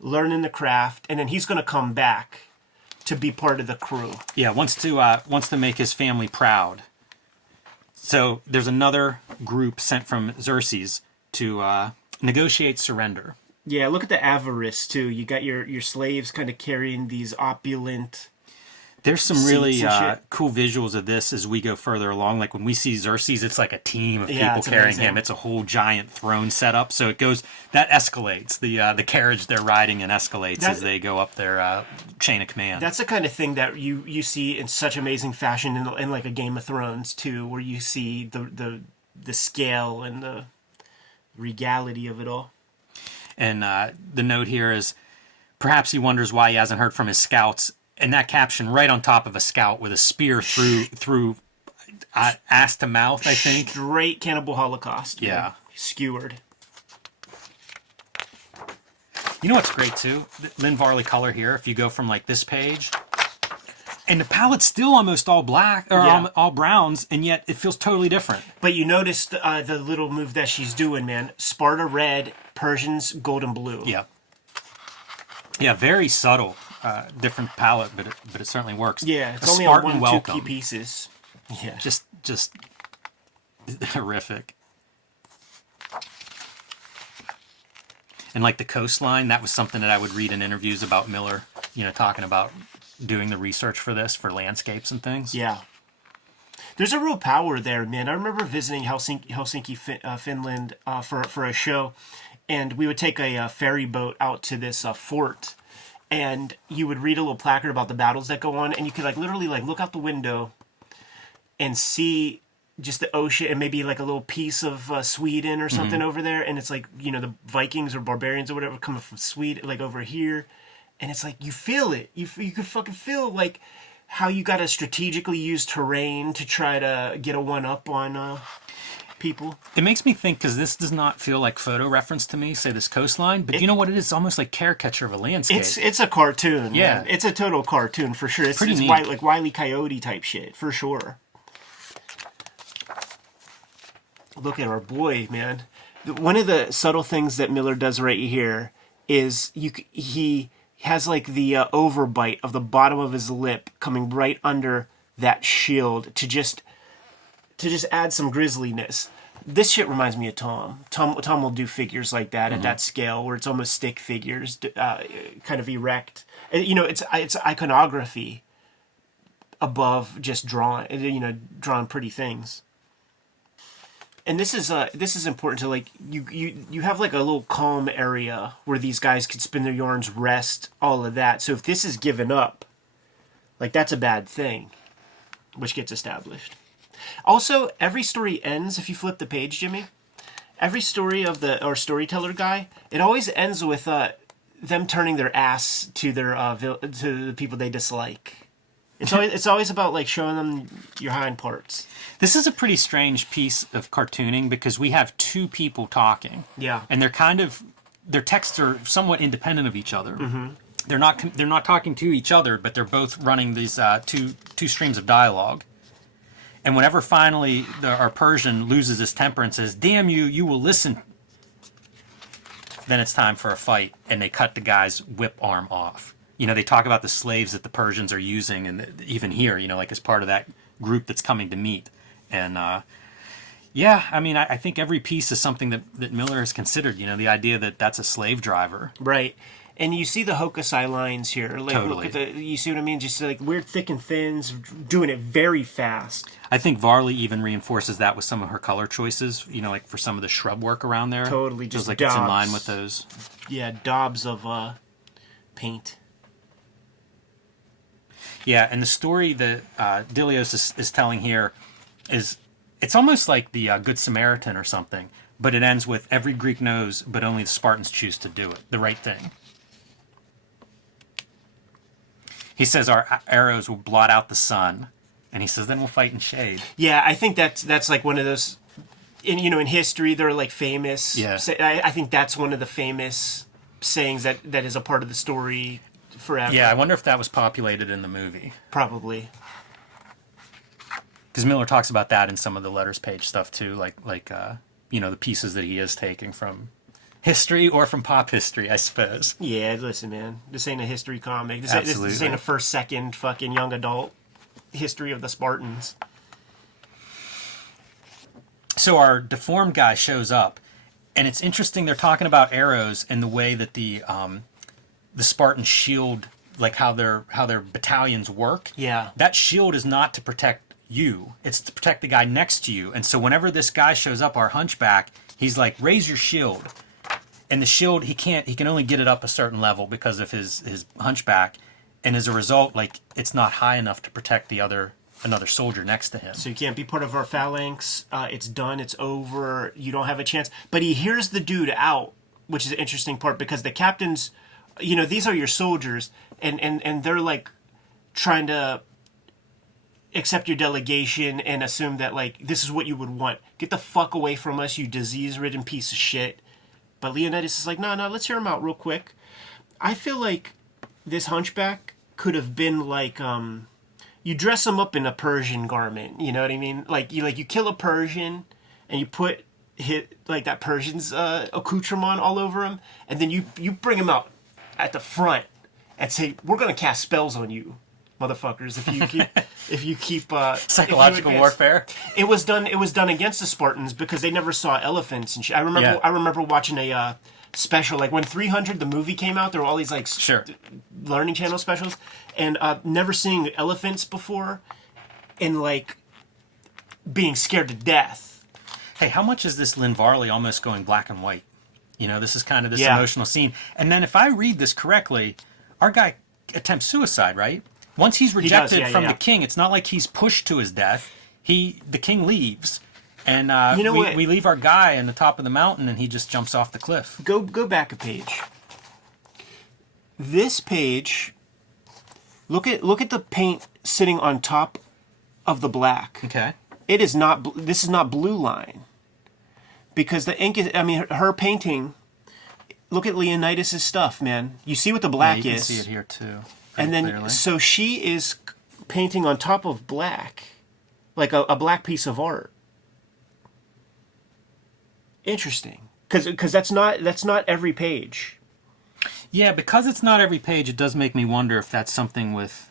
learning the craft, and then he's going to come back to be part of the crew. Yeah, wants to make his family proud. So there's another group sent from Xerxes to negotiate surrender. Yeah, look at the avarice too. You got your slaves kind of carrying these opulent. There's some really seats and shit. cool visuals of this as we go further along. Like when we see Xerxes, it's like a team of Yeah, people it's carrying amazing. him. It's a whole giant throne setup. So it goes, that escalates. The carriage they're riding and escalates as they go up their chain of command. That's the kind of thing that you see in such amazing fashion in like a Game of Thrones too, where you see the scale and the regality of it all. And the note here is, perhaps he wonders why he hasn't heard from his scouts. And that caption right on top of a scout with a spear through ass to mouth, I think. Straight cannibal holocaust. Man. Yeah. Skewered. You know what's great too? Lynn Varley color here. If you go from like this page, and the palette's still almost all black or Yeah. all browns, and yet it feels totally different. But you notice the little move that she's doing, man. Sparta red, Persians golden blue. Yeah. Yeah, very subtle, different palette, but it certainly works. Yeah, it's A only Spartan on 1-2 welcome. key pieces. Yeah. Just horrific. And like the coastline, that was something that I would read in interviews about Miller, you know, talking about doing the research for this, for landscapes and things. Yeah. There's a real power there, man. I remember visiting Helsinki, Finland for a show, and we would take a ferry boat out to this fort, and you would read a little placard about the battles that go on, and you could like literally like look out the window and see just the ocean and maybe like a little piece of Sweden or something over there, and it's like, you know, the Vikings or barbarians or whatever coming from Sweden, like over here, and it's like you feel it. You could fucking feel like how you got to strategically use terrain to try to get a one-up on people. It makes me think, because this does not feel like photo reference to me, say this coastline, but you know what it is? It's almost like caricature of a landscape. It's a cartoon. Yeah. Man. It's a total cartoon for sure. It's Pretty neat. like Wile E. Coyote type shit for sure. Look at our boy, man. One of the subtle things that Miller does right here is he has like the overbite of the bottom of his lip coming right under that shield to just add some grisliness. This shit reminds me of Tom. Tom will do figures like that at that scale where it's almost stick figures, kind of erect. You know, it's iconography above just drawing pretty things. And this is important to like you have like a little calm area where these guys could spin their yarns, rest, all of that. So if this is given up, like that's a bad thing, which gets established. Also, every story ends if you flip the page, Jimmy. Every story of our storyteller guy, it always ends with them turning their ass to their to the people they dislike. It's always about like showing them your hind parts. This is a pretty strange piece of cartooning because we have two people talking. Yeah. And their texts are somewhat independent of each other. Mm-hmm. They're not talking to each other, but they're both running these two streams of dialogue. And whenever finally our Persian loses his temper and says, "Damn you, you will listen," then it's time for a fight, and they cut the guy's whip arm off. You know, they talk about the slaves that the Persians are using, and even here, you know, like as part of that group that's coming to meet. And yeah, I mean, I think every piece is something that Miller has considered. You know, the idea that that's a slave driver. Right. And you see the Hokusai lines here. Like, Totally. Look at you see what I mean? Just like weird, thick and thins, doing it very fast. I think Varley even reinforces that with some of her color choices. You know, like for some of the shrub work around there. Totally, just just like it's in daubs. line with those. Yeah, daubs of paint. Yeah, and the story that Dilios is telling here it's almost like the Good Samaritan or something, but it ends with every Greek knows, but only the Spartans choose to do it, the right thing. He says our arrows will blot out the sun, and he says then we'll fight in shade. Yeah, I think that's like one of those, in history they're like famous. Yeah. I think that's one of the famous sayings that is a part of the story forever. Yeah, I wonder if that was populated in the movie. Probably. Because Miller talks about that in some of the letters page stuff too, like the pieces that he is taking from history or from pop history, I suppose. Yeah, listen, man, this ain't a history comic. This ain't a first, second fucking young adult history of the Spartans. So our deformed guy shows up, and it's interesting. They're talking about arrows and the way that the Spartan shield, like how their battalions work. Yeah, that shield is not to protect you; it's to protect the guy next to you. And so whenever this guy shows up, our hunchback, he's like, "Raise your shield." And the shield, he can only get it up a certain level because of his hunchback, and as a result, like it's not high enough to protect another soldier next to him. So you can't be part of our phalanx. It's done. It's over. You don't have a chance. But he hears the dude out, which is an interesting part because the captains, these are your soldiers, and they're like trying to accept your delegation and assume that like this is what you would want. Get the fuck away from us, you disease-ridden piece of shit. But Leonidas is like, no, let's hear him out real quick. I feel like this hunchback could have been like, you dress him up in a Persian garment. You know what I mean? Like you kill a Persian and you put that Persian's accoutrement all over him, and then you bring him out at the front and say, we're gonna cast spells on you, motherfuckers, if you keep psychological warfare. It was done against the Spartans because they never saw elephants and shit. I remember watching a special, like when 300 the movie came out, there were all these like Learning Channel specials, and never seeing elephants before and like being scared to death. Hey, how much is this Lynn Varley almost going black and white? This is kind of this emotional scene. And then if I read this correctly, our guy attempts suicide, right? Once he's rejected from the king, it's not like he's pushed to his death. The king leaves, and we leave our guy on the top of the mountain, and he just jumps off the cliff. Go back a page. This page, look at the paint sitting on top of the black. Okay. It is not. This is not blue line, because the ink is. I mean, her painting. Look at Leonidas' stuff, man. You see what the black is. You can see it here too. And then, clearly. So she is painting on top of black, like a black piece of art. Interesting, because that's not every page. Yeah, because it's not every page, it does make me wonder if that's something with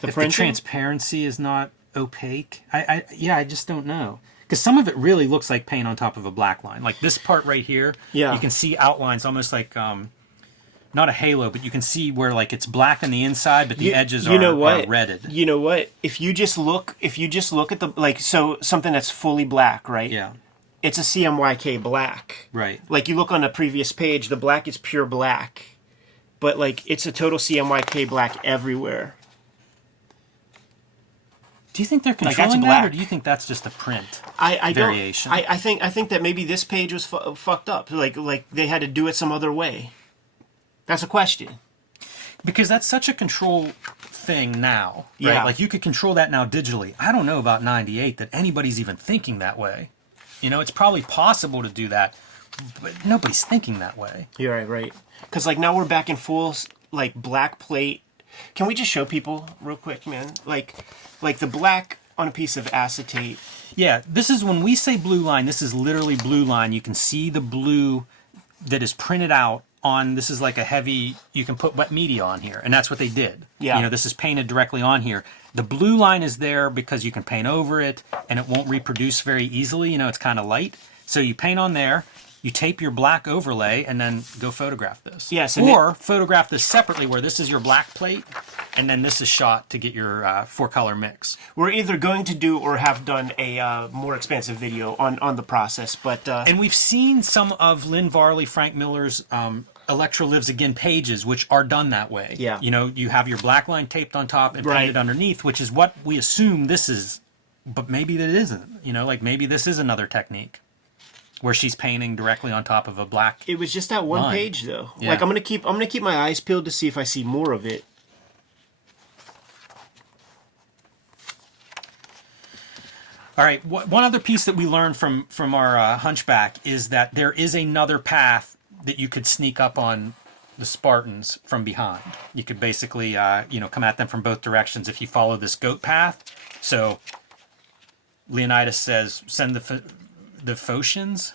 the transparency is not opaque. I just don't know. Because some of it really looks like paint on top of a black line. Like this part right here, you can see outlines almost like not a halo, but you can see where like it's black on the inside, but the edges are redded. You know what? If you just look at the something that's fully black, right? Yeah. It's a CMYK black. Right. Like you look on the previous page, the black is pure black, but like it's a total CMYK black everywhere. Do you think they're controlling that, or do you think that's just a print variation? I think that maybe this page was fucked up. Like they had to do it some other way. That's a question. Because that's such a control thing now, right? Yeah. Like you could control that now digitally. I don't know about 98 that anybody's even thinking that way. It's probably possible to do that, but nobody's thinking that way. You're right. Because like now we're back in full like black plate. Can we just show people real quick, man? Like the black on a piece of acetate. Yeah, this is when we say blue line, this is literally blue line. You can see the blue that is printed out on, this is like a heavy, you can put wet media on here, and that's what they did. Yeah. This is painted directly on here. The blue line is there because you can paint over it, and it won't reproduce very easily. It's kind of light. So you paint on there, you tape your black overlay, and then go photograph this. Yes. Or photograph this separately, where this is your black plate, and then this is shot to get your four-color mix. We're either going to do or have done a more expansive video on the process, but... And we've seen some of Lynn Varley, Frank Miller's Electra Lives Again pages, which are done that way. Yeah. You have your black line taped on top and painted underneath, which is what we assume this is but maybe that isn't. You know, like maybe this is another technique where she's painting directly on top of a black. It was just that one line. page though. Yeah. Like I'm gonna keep my eyes peeled to see if I see more of it. All right. One other piece that we learned from our Hunchback is that there is another path that you could sneak up on the Spartans from behind. You could basically, come at them from both directions if you follow this goat path. So Leonidas says, send the Phocians.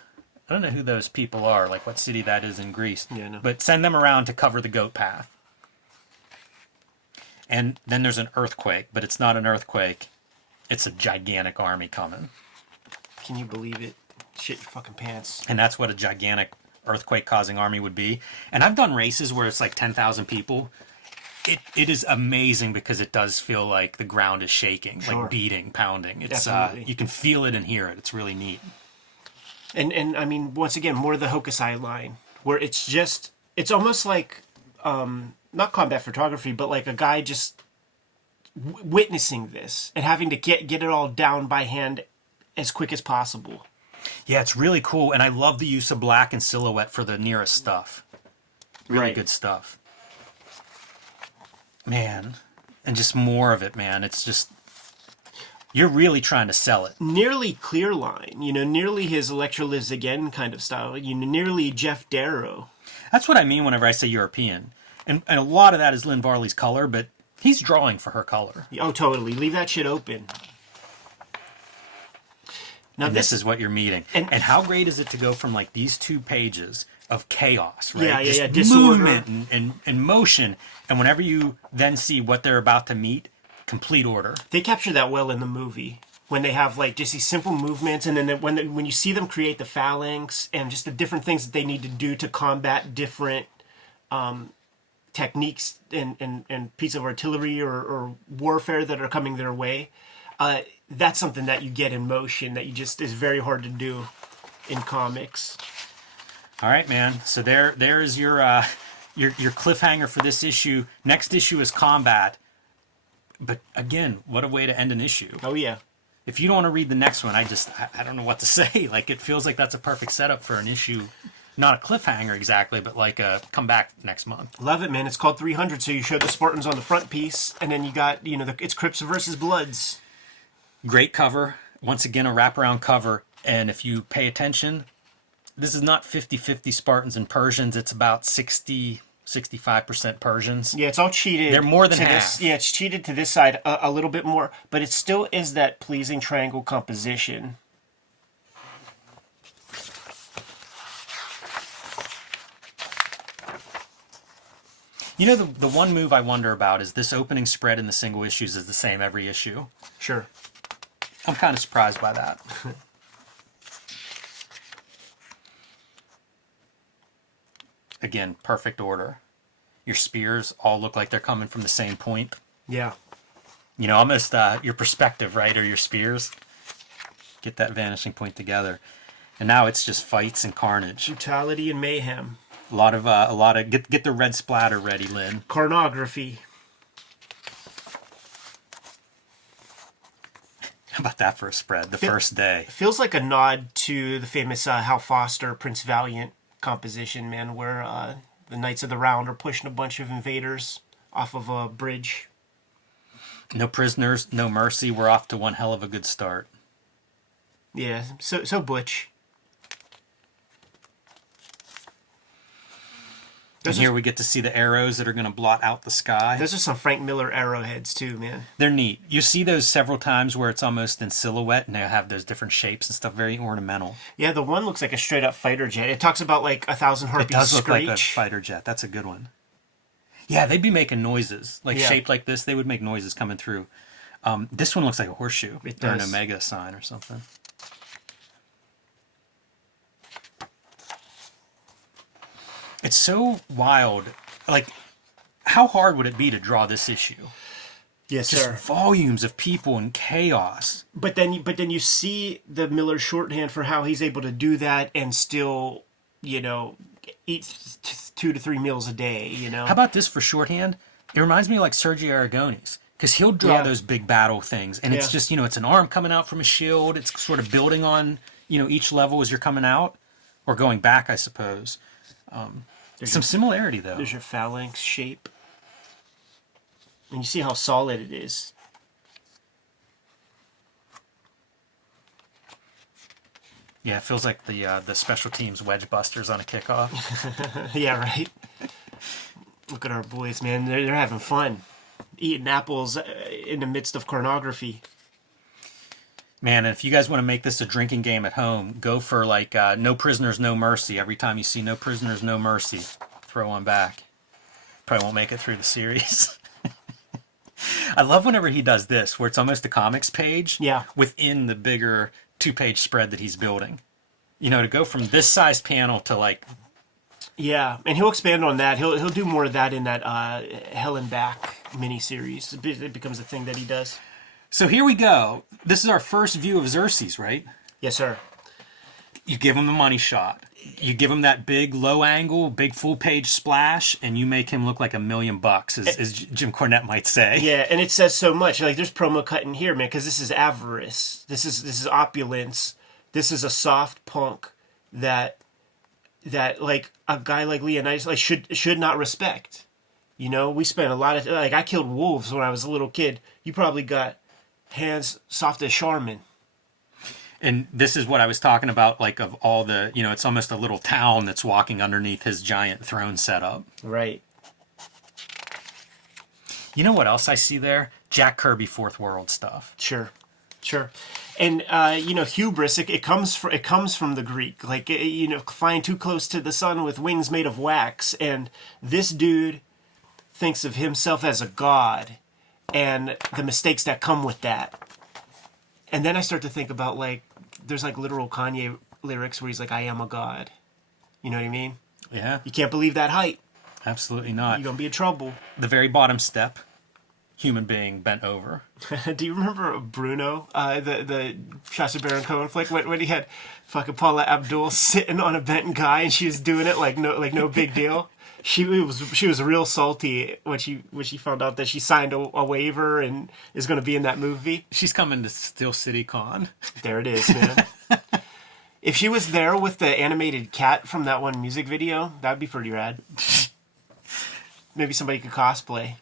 I don't know who those people are, like what city that is in Greece. Yeah, no. But send them around to cover the goat path. And then there's an earthquake, but it's not an earthquake. It's a gigantic army coming. Can you believe it? Shit your fucking pants. And that's what a gigantic earthquake-causing army would be. And I've done races where it's like 10,000 people. It is amazing because it does feel like the ground is shaking, Sure. like beating, pounding. It's Definitely. you can feel it and hear it. It's really neat. And I mean, once again, more the Hokusai line, where it's almost like, not combat photography, but like a guy just witnessing this and having to get it all down by hand as quick as possible. Yeah, it's really cool, and I love the use of black and silhouette for the nearest stuff. Really Right. good stuff. Man, and just more of it, man. It's just, you're really trying to sell it. Nearly clear line, nearly his Electra Lives Again kind of style, nearly Jeff Darrow. That's what I mean whenever I say European. And a lot of that is Lynn Varley's color, but he's drawing for her color. Oh, totally. Leave that shit open. Now And this is what you're meeting. and- And how great is it to go from like these 2 pages of chaos, right? Yeah, Just disorder. movement and motion. And whenever you then see what they're about to meet, complete order. They capture that well in the movie when they have like just these simple movements, and then when you see them create the phalanx and just the different things that they need to do to combat different techniques and pieces of artillery or warfare that are coming their way. That's something that you get in motion that you just is very hard to do in comics. All right, man. So there is your cliffhanger for this issue. Next issue is combat. But again, what a way to end an issue. Oh yeah. If you don't want to read the next one, I don't know what to say. Like, it feels like that's a perfect setup for an issue. Not a cliffhanger exactly, but like a come back next month. Love it, man. It's called 300, so you show the Spartans on the front piece, and then you got, it's Crips versus Bloods. Great cover. Once again, a wraparound cover. And if you pay attention, this is not 50-50 Spartans and Persians. It's about 65% Persians. Yeah, it's all cheated. They're more than to half. Yeah, it's cheated to this side a little bit more, but it still is that pleasing triangle composition. You know, the one move I wonder about is this opening spread in the single issues is the same every issue. Sure. I'm kind of surprised by that. Again, perfect order. Your spears all look like they're coming from the same point. Yeah. You know, almost your perspective, right, or your spears. Get that vanishing point together. And now it's just fights and carnage. Brutality and mayhem. A lot of get the red splatter ready, Lynn. Carnography. How about that for a spread? The first day. Feels like a nod to the famous Hal Foster, Prince Valiant composition, man, where the Knights of the Round are pushing a bunch of invaders off of a bridge. No prisoners, no mercy. We're off to one hell of a good start. Yeah, so butch. And here we get to see the arrows that are going to blot out the sky. Those are some Frank Miller arrowheads too, man. They're neat. You see those several times where it's almost in silhouette and they have those different shapes and stuff, very ornamental. Yeah, the one looks like a straight up fighter jet. It talks about like 1,000 harpies It does look screech. like a fighter jet. That's a good one. Yeah, they'd be making noises. Like Yeah. shaped like this, they would make noises coming through. This one looks like a horseshoe. It or an does. omega sign or something. It's so wild. Like, how hard would it be to draw this issue? Yes, Just sir. volumes of people and chaos. But then you see the Miller shorthand for how he's able to do that and still, eat 2 to 3 meals a day. How about this for shorthand? It reminds me of like Sergio Aragonés. Because he'll draw Yeah. those big battle things, and it's Yeah. just, it's an arm coming out from a shield. It's sort of building on, each level as you're coming out, or going back, I suppose. Some similarity, though. There's your phalanx shape. And you see how solid it is. Yeah, it feels like the special teams wedge busters on a kickoff. Yeah, right? Look at our boys, man. They're having fun. Eating apples in the midst of pornography. Man, and if you guys want to make this a drinking game at home, go for like no prisoners, no mercy. Every time you see no prisoners, no mercy, throw one back. Probably won't make it through the series. I love whenever he does this, where it's almost a comics page Yeah. within the bigger 2-page spread that he's building. To go from this size panel to like... Yeah, and he'll expand on that. He'll do more of that in that Hell and Back miniseries. It becomes a thing that he does. So here we go. This is our first view of Xerxes, right? Yes, sir. You give him the money shot. You give him that big low angle, big full page splash, and you make him look like $1 million, as Jim Cornette might say. Yeah, and it says so much. Like, there's promo cut in here, man, because this is avarice. This is opulence. This is a soft punk that like a guy like Leonidas like should not respect. We spent a lot of like I killed wolves when I was a little kid. You probably got hands soft as Charmin. And this is what I was talking about, like of all the, it's almost a little town that's walking underneath his giant throne setup. Right. You know what else I see there? Jack Kirby Fourth World stuff. Sure. And hubris. It comes from the Greek, like flying too close to the sun with wings made of wax. And this dude thinks of himself as a god, and the mistakes that come with that. And then I start to think about like there's like literal Kanye lyrics where he's like, "I am a god." You know what I mean? Yeah, You can't believe that height. absolutely not. You're gonna be in trouble. The very bottom step, human being bent over. Do you remember Bruno, the Sacha Baron Cohen flick, when he had fucking Paula Abdul sitting on a bent guy and she was doing it like no big deal? She was real salty when she found out that she signed a waiver and is going to be in that movie. She's coming to Steel City Con. There it is, man. If she was there with the animated cat from that one music video, that'd be pretty rad. Maybe somebody could cosplay.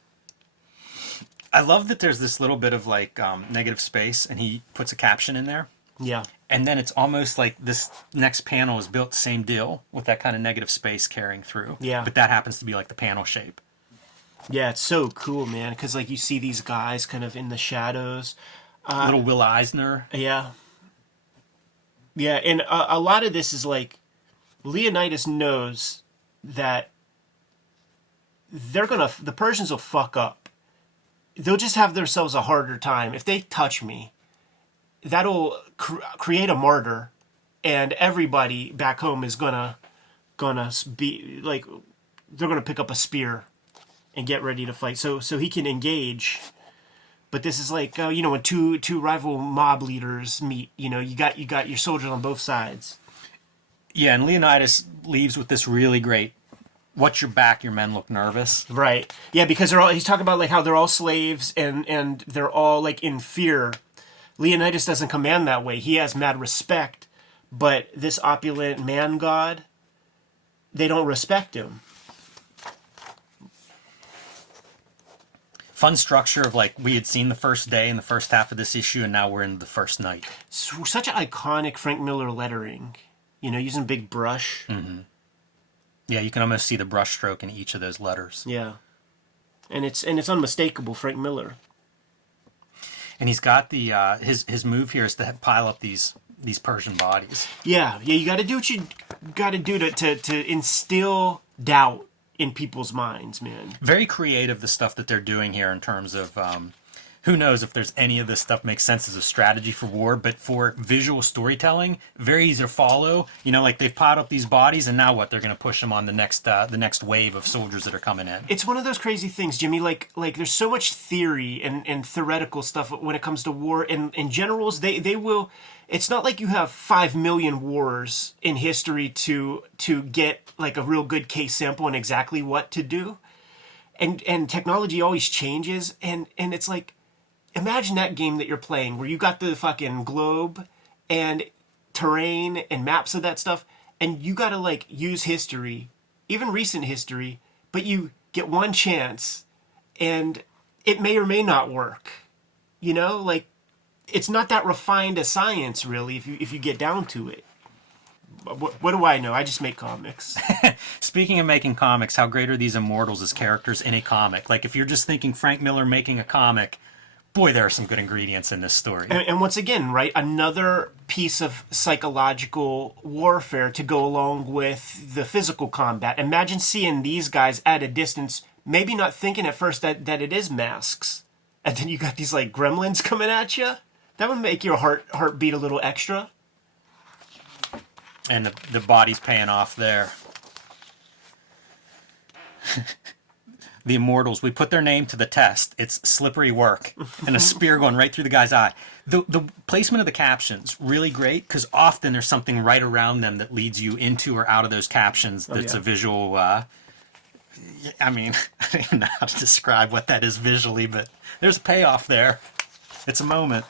I love that there's this little bit of like negative space, and he puts a caption in there. Yeah. And then it's almost like this next panel is built same deal with that kind of negative space carrying through. Yeah. But that happens to be like the panel shape. Yeah, it's so cool, man, because like you see these guys kind of in the shadows. Little Will Eisner. Yeah. Yeah, and a lot of this is like Leonidas knows that the Persians will fuck up. They'll just have themselves a harder time. If they touch me, that'll create a martyr, and everybody back home is gonna be like, they're gonna pick up a spear and get ready to fight. So he can engage. But this is like, when two rival mob leaders meet, you got your soldiers on both sides. Yeah, and Leonidas leaves with this really great, "What's your back? Your men look nervous." Right. Yeah, because he's talking about like how they're all slaves and they're all like in fear. Leonidas doesn't command that way. He has mad respect, but this opulent man god, they don't respect him. Fun structure of like we had seen the first day in the first half of this issue, and now we're in the first night. Such an iconic Frank Miller lettering, using big brush. Mm-hmm. Yeah, you can almost see the brush stroke in each of those letters. Yeah, and it's unmistakable Frank Miller. And he's got the his move here is to pile up these Persian bodies. Yeah. You got to do what you got to do to instill doubt in people's minds, man. Very creative, the stuff that they're doing here in terms of who knows if there's any of this stuff makes sense as a strategy for war, but for visual storytelling, very easy to follow. Like they've piled up these bodies, and now what? They're going to push them on the next wave of soldiers that are coming in. It's one of those crazy things, Jimmy. Like there's so much theory and theoretical stuff when it comes to war. And generals, they will. It's not like you have 5 million wars in history to get like a real good case sample on exactly what to do. and technology always changes, and it's like, imagine that game that you're playing where you got the fucking globe and terrain and maps of that stuff, and you got to like use history, even recent history, but you get one chance and it may or may not work. You know, like, it's not that refined a science really if you get down to it. What do I know? I just make comics. Speaking of making comics, how great are these immortals as characters in a comic? Like, if you're just thinking Frank Miller making a comic, boy, there are some good ingredients in this story. And once again, right, another piece of psychological warfare to go along with the physical combat. Imagine seeing these guys at a distance, maybe not thinking at first that it is masks. And then you got these, like, gremlins coming at you. That would make your heart beat a little extra. And the body's paying off there. The immortals, we put their name to the test. It's slippery work. And a spear going right through the guy's eye. The placement of the captions, really great, because often there's something right around them that leads you into or out of those captions that's a visual... I mean, I don't even know how to describe what that is visually, but there's a payoff there. It's a moment.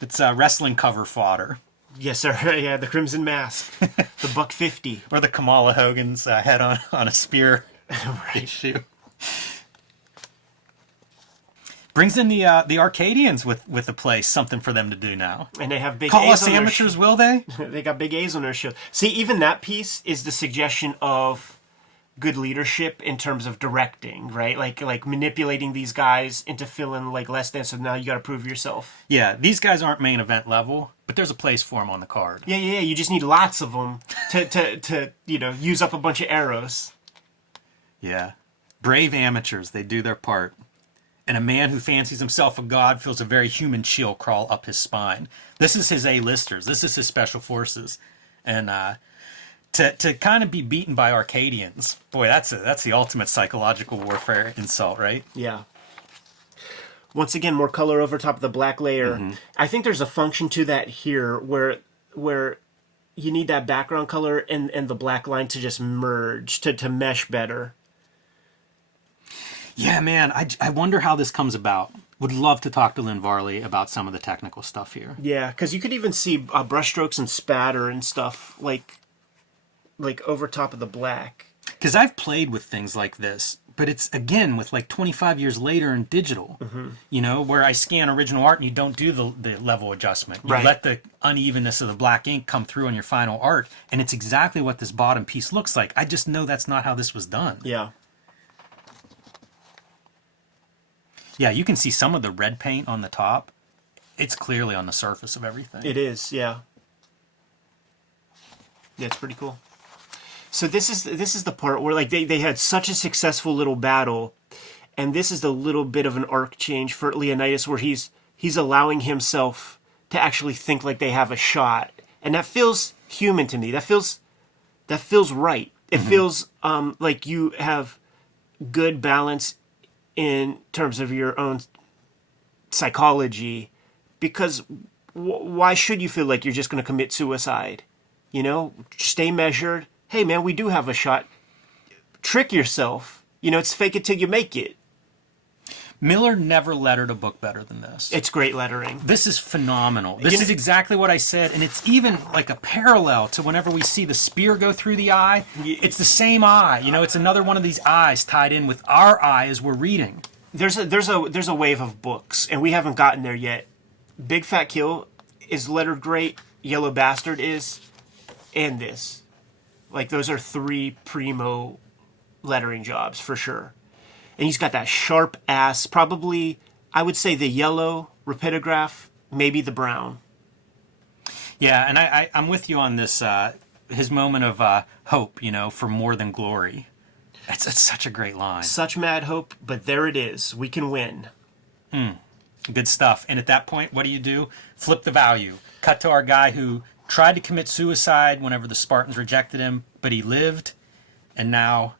It's wrestling cover fodder. Yes, sir. Yeah, the Crimson Mask. The $1.50. Or the Kamala Hogan's head on a spear. Right. Issue. Brings in the Arcadians with the place, something for them to do now. And they have big Call A's us on amateurs, will they? They got big A's on their show. See, even that piece is the suggestion of good leadership in terms of directing, right? Like manipulating these guys into feeling like less than, so now you got to prove yourself. Yeah, these guys aren't main event level, but there's a place for them on the card. Yeah. You just need lots of them to use up a bunch of arrows. Yeah. Brave amateurs, they do their part. And a man who fancies himself a god feels a very human chill crawl up his spine. This is his A-listers. This is his special forces. And to kind of be beaten by Arcadians, boy, that's the ultimate psychological warfare insult, right? Yeah. Once again, more color over top of the black layer. Mm-hmm. I think there's a function to that here where you need that background color and the black line to just merge, to mesh better. Yeah, man, I wonder how this comes about. Would love to talk to Lynn Varley about some of the technical stuff here. Yeah, because you could even see brushstrokes and spatter and stuff like over top of the black. Because I've played with things like this, but it's, again, with like 25 years later in digital, you know, where I scan original art and you don't do the level adjustment. You let the unevenness of the black ink come through on your final art, and it's exactly what this bottom piece looks like. I just know that's not how this was done. Yeah. Yeah, you can see some of the red paint on the top. It's clearly on the surface of everything. It is, yeah. Yeah, it's pretty cool. So this is the part where like they had such a successful little battle, and this is the little bit of an arc change for Leonidas where he's allowing himself to actually think like they have a shot, and that feels human to me. That feels right. It feels like you have good balance in terms of your own psychology, because why should you feel like you're just going to commit suicide? You know, stay measured. Hey, man, we do have a shot. Trick yourself. You know, it's fake it till you make it. Miller never lettered a book better than this. It's great lettering. This is phenomenal. This is exactly what I said, and it's even like a parallel to whenever we see the spear go through the eye. It's the same eye. You know, it's another one of these eyes tied in with our eye as we're reading. There's a wave of books, and we haven't gotten there yet. Big Fat Kill is lettered great. Yellow Bastard is, and this. Like, those are three primo lettering jobs for sure. And he's got that sharp ass, probably, I would say the yellow rapidograph, maybe the brown. Yeah, and I'm with you on this, his moment of hope, you know, for more than glory. It's such a great line. Such mad hope, but there it is. We can win. Good stuff. And at that point, what do? Flip the value. Cut to our guy who tried to commit suicide whenever the Spartans rejected him, but he lived, and now,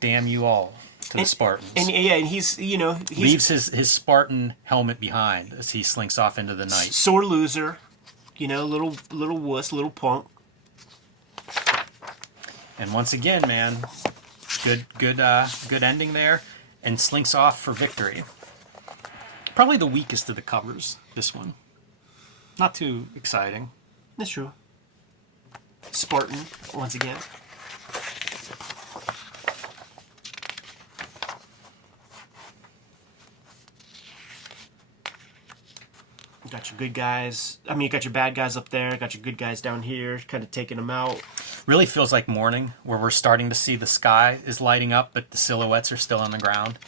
damn you all to the Spartans. And he's leaves his Spartan helmet behind as he slinks off into the night. Sore loser, little wuss, little punk. And once again, man, Good ending there, and slinks off for victory. Probably the weakest of the covers, this one. Not too exciting. That's true. Spartan, once again. You got your good guys. I mean, you got your bad guys up there. Got your good guys down here, kind of taking them out. Really feels like morning, where we're starting to see the sky is lighting up, but the silhouettes are still on the ground.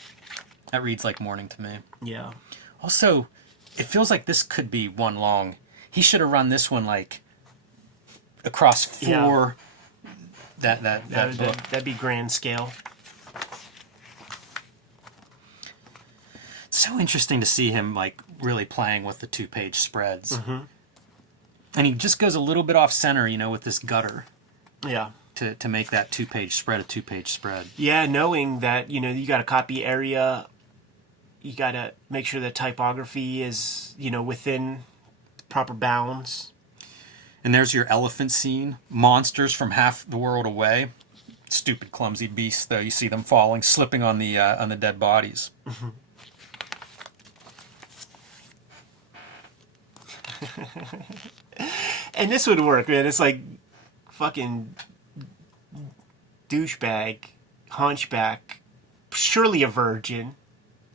That reads like morning to me. Yeah. Also, it feels like this could be one long. He should have run this one like across four. Yeah. That'd be grand scale. It's so interesting to see him like really playing with the 2-page spreads. Mm-hmm. And he just goes a little bit off center, with this gutter. Yeah. To make that 2-page spread a 2-page spread. Yeah, knowing that, you got to copy area, you got to make sure the typography is, within proper bounds. And there's your elephant scene. Monsters from half the world away. Stupid, clumsy beasts, though. You see them falling, slipping on the dead bodies. Mm-hmm. And this would work, man. It's like fucking douchebag, hunchback, surely a virgin.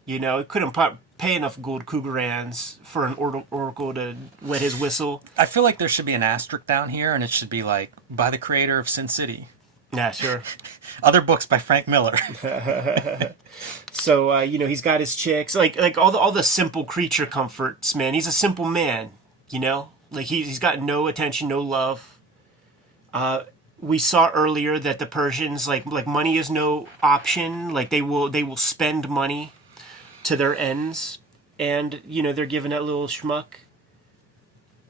Couldn't pay enough gold Cougarans for an oracle to wet his whistle. I feel like there should be an asterisk down here, and it should be like, by the creator of Sin City. Yeah, sure. Other books by Frank Miller. So, he's got his chicks. Like all the simple creature comforts, man. He's a simple man, Like, he's got no attention, no love. We saw earlier that the Persians, like money is no option. Like, they will spend money to their ends, and they're giving that little schmuck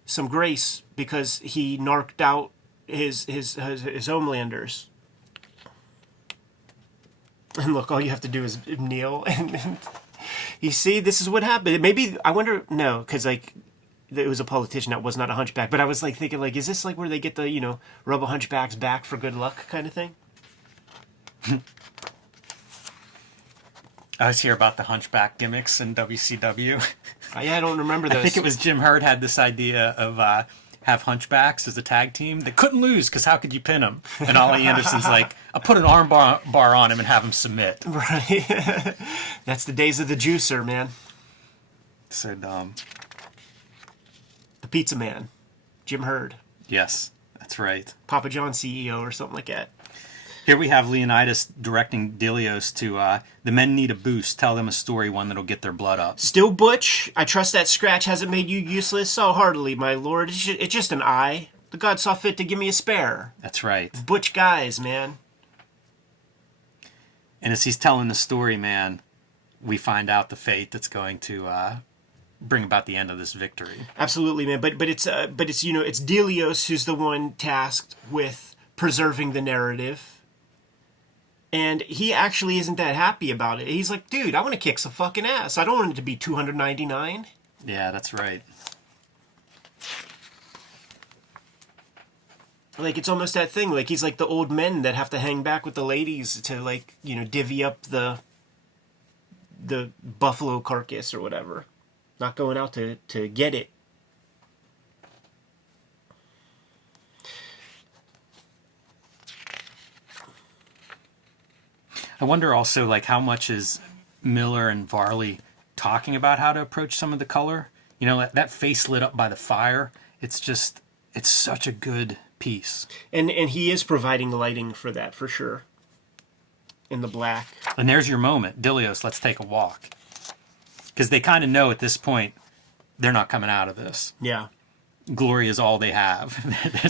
some grace because he narked out his homelanders. And look, all you have to do is kneel, and you see, this is what happened. Maybe, I wonder, no, because like it was a politician that was not a hunchback, but I was like thinking, like, is this like where they get the rub a hunchback's back for good luck kind of thing? I always hear about the hunchback gimmicks in WCW. Yeah, I don't remember those. I think it was Jim Herd had this idea of have hunchbacks as a tag team that couldn't lose because how could you pin them? And Ollie Anderson's like, I'll put an arm bar on him and have him submit. Right. That's the days of the juicer, man. So dumb. The Pizza Man, Jim Herd. Yes, that's right. Papa John CEO or something like that. Here we have Leonidas directing Delios to, the men need a boost. Tell them a story, one that'll get their blood up. Still Butch, I trust that scratch hasn't made you useless. So heartily, my lord. It's just an eye. The god saw fit to give me a spare. That's right. Butch guys, man. And as he's telling the story, man, we find out the fate that's going to bring about the end of this victory. Absolutely, man. But it's it's Delios who's the one tasked with preserving the narrative. And he actually isn't that happy about it. He's like, dude, I want to kick some fucking ass. I don't want it to be 299. Yeah, that's right. Like, it's almost that thing. Like, he's like the old men that have to hang back with the ladies to, like, divvy up the buffalo carcass or whatever. Not going out to get it. I wonder also, like, how much is Miller and Varley talking about how to approach some of the color? That face lit up by the fire, it's such a good piece. And he is providing lighting for that, for sure. In the black. And there's your moment. Delios, let's take a walk. Because they kind of know at this point, they're not coming out of this. Yeah. Glory is all they have.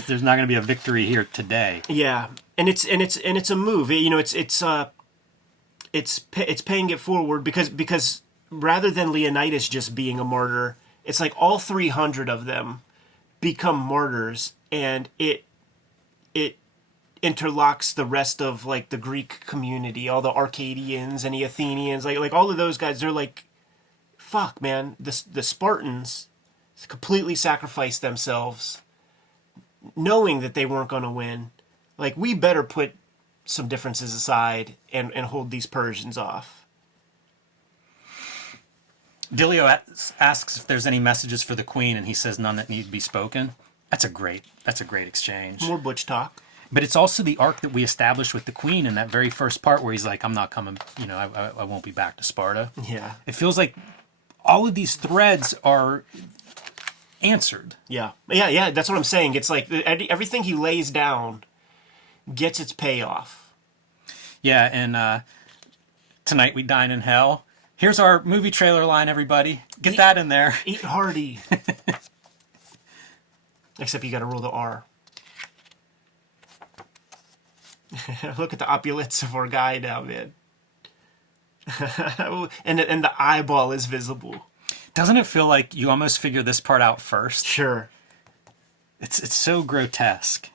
There's not going to be a victory here today. Yeah. And it's a move. It's paying it forward because rather than Leonidas just being a martyr, it's like all 300 of them become martyrs, and it interlocks the rest of like the Greek community, all the Arcadians and the Athenians, like all of those guys. They're like, fuck, man, the Spartans completely sacrificed themselves, knowing that they weren't going to win. Like, we better put some differences aside and hold these Persians off. Dilio asks if there's any messages for the Queen, and he says none that need to be spoken. That's a great exchange. More butch talk. But it's also the arc that we established with the Queen in that very first part where he's like, I'm not coming, I won't be back to Sparta. Yeah. It feels like all of these threads are answered. Yeah. That's what I'm saying. It's like everything he lays down gets its payoff. Yeah, and Tonight We Dine in Hell. Here's our movie trailer line, everybody. Get that in there. Eat hearty. Except you got to roll the R. Look at the opulence of our guy now, man. and the eyeball is visible. Doesn't it feel like you almost figure this part out first? Sure. It's so grotesque.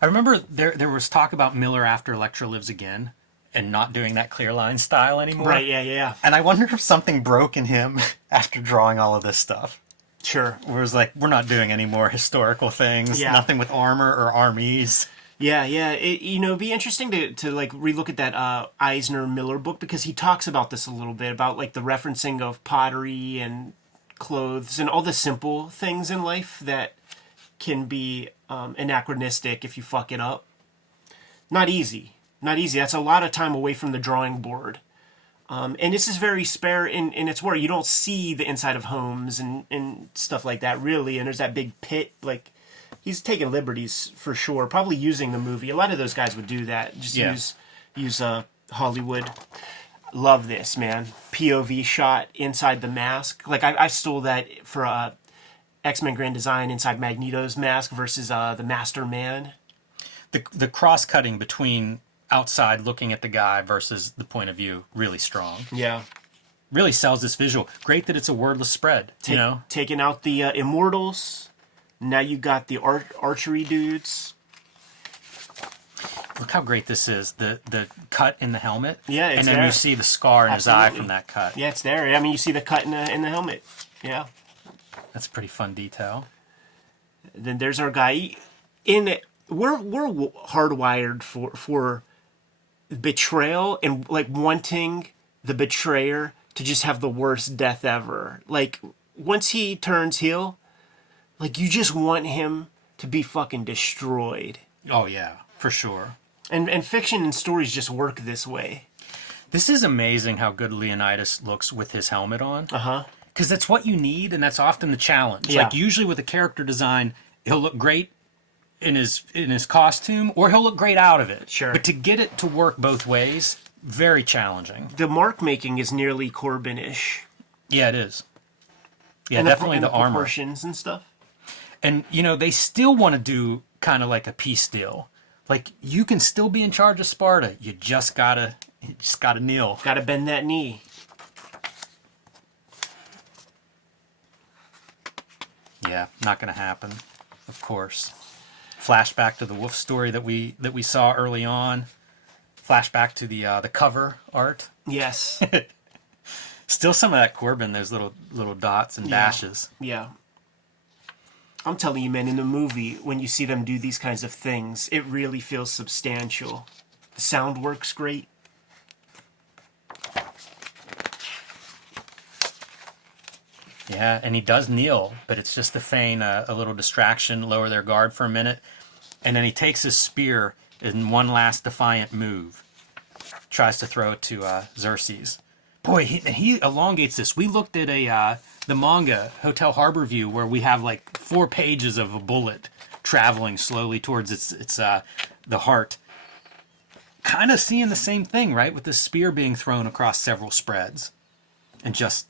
I remember there was talk about Miller after Elektra Lives Again and not doing that clear line style anymore. Right, yeah. And I wonder if something broke in him after drawing all of this stuff. Sure. Where it was like, we're not doing any more historical things, nothing with armor or armies. Yeah. It'd be interesting to like relook at that Eisner Miller book, because he talks about this a little bit, about like the referencing of pottery and clothes and all the simple things in life that can be anachronistic if you fuck it up. Not easy. That's a lot of time away from the drawing board. And this is very spare in its work. You don't see the inside of homes and stuff like that, really. And there's that big pit. Like, he's taking liberties for sure. Probably using the movie. A lot of those guys would do that. Just use Hollywood. Love this, man. POV shot inside the mask. Like, I stole that for X-Men Grand Design inside Magneto's mask versus the Master Man. The cross-cutting between outside looking at the guy versus the point of view, really strong. Yeah. Really sells this visual. Great that it's a wordless spread, Taking out the Immortals. Now you got the archery dudes. Look how great this is. The cut in the helmet. Yeah, it's and then there. You see the scar in his eye from that cut. Yeah, it's there. I mean, you see the cut in the helmet. Yeah. That's a pretty fun detail. Then there's our guy. We're hardwired for betrayal and like wanting the betrayer to just have the worst death ever. Like, once he turns heel, like, you just want him to be fucking destroyed. Oh yeah, for sure. And fiction and stories just work this way. This is amazing how good Leonidas looks with his helmet on. Uh-huh. Because that's what you need, and that's often the challenge. Yeah. Like, usually with a character design, he'll look great in his costume, or he'll look great out of it. Sure. But to get it to work both ways, very challenging. The mark making is nearly Corbin-ish. Yeah, it is. Yeah, and definitely the armor. Proportions and stuff. And, they still want to do kind of like a peace deal. Like, you can still be in charge of Sparta. You just gotta kneel. Gotta bend that knee. Yeah, not gonna happen. Of course. Flashback to the wolf story that we saw early on. Flashback to the cover art. Yes. Still some of that Corbin, those little dots and dashes. Yeah. I'm telling you, man, in the movie, when you see them do these kinds of things, it really feels substantial. The sound works great. Yeah, and he does kneel, but it's just to feign a little distraction, lower their guard for a minute. And then he takes his spear in one last defiant move. Tries to throw it to Xerxes. Boy, he elongates this. We looked at the manga, Hotel Harbor View, where we have like 4 pages of a bullet traveling slowly towards its the heart. Kind of seeing the same thing, right? With the spear being thrown across several spreads. And just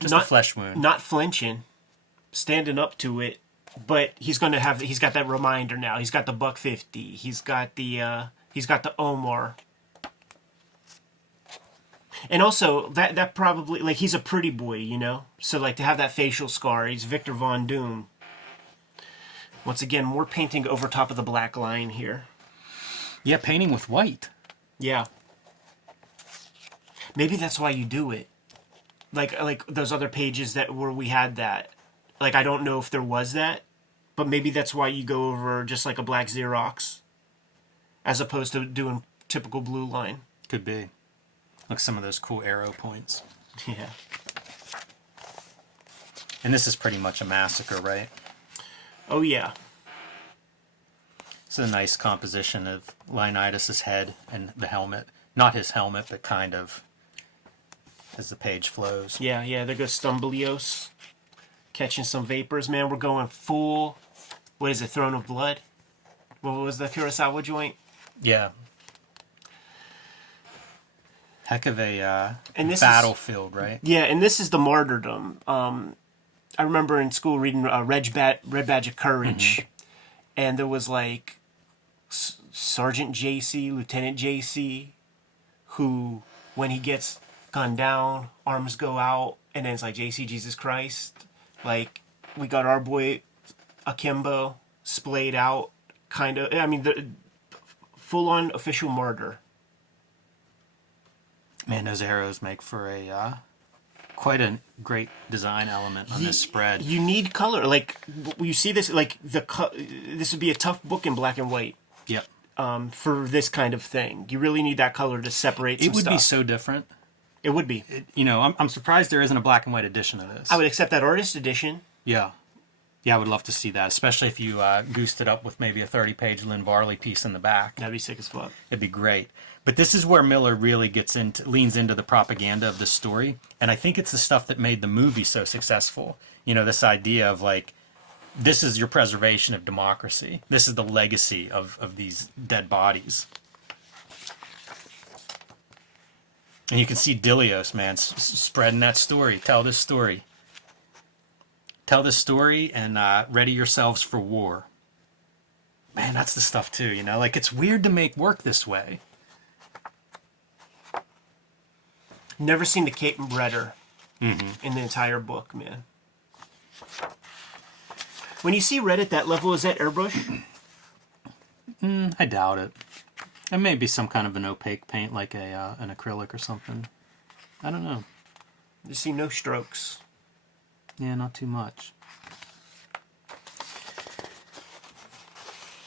a flesh wound. Not flinching. Standing up to it. But he's got that reminder now. He's got the $150. He's got the Omar. And also, that probably, like, he's a pretty boy, So, like, to have that facial scar, he's Victor Von Doom. Once again, more painting over top of the black line here. Yeah, painting with white. Yeah. Maybe that's why you do it. Like those other pages where we had that. Like, I don't know if there was that but maybe that's why you go over just like a black Xerox as opposed to doing typical blue line. Could be. Look, some of those cool arrow points. Yeah. And this is pretty much a massacre, right? Oh, yeah. It's a nice composition of Leonidas' head and the helmet. Not his helmet, but kind of as the page flows. Yeah, there goes Stumblios. Catching some vapors, man. We're going full, what is it, Throne of Blood? What was the Kurosawa joint? Yeah. Heck of a And this battlefield, right? Yeah, and this is the martyrdom. I remember in school reading Red Badge of Courage, and there was like Sergeant JC, Lieutenant JC, who, when he gets gunned down, arms go out, and then it's like, JC, Jesus Christ. Like, we got our boy Akimbo splayed out, kind of. I mean, the full-on official martyr. Man, those arrows make for a quite a great design element on this spread. You need color. Like, you see this, like, this would be a tough book in black and white. Yep. For this kind of thing. You really need that color to separate some It would stuff. be so different. It would be. I'm surprised there isn't a black and white edition of this. I would accept that artist edition. Yeah. Yeah, I would love to see that, especially if you goosed it up with maybe a 30-page Lynn Varley piece in the back. That'd be sick as fuck. It'd be great. But this is where Miller really leans into the propaganda of the story. And I think it's the stuff that made the movie so successful. You know, this idea of like, this is your preservation of democracy. This is the legacy of these dead bodies. And you can see Dilios, man, spreading that story. Tell this story. Tell this story and ready yourselves for war. Man, that's the stuff too, you know? Like, it's weird to make work this way. Never seen the cape redder in the entire book, man. When you see red at that level, is that airbrush? I doubt it. It may be some kind of an opaque paint, like an acrylic or something. I don't know. You see no strokes. Yeah, not too much.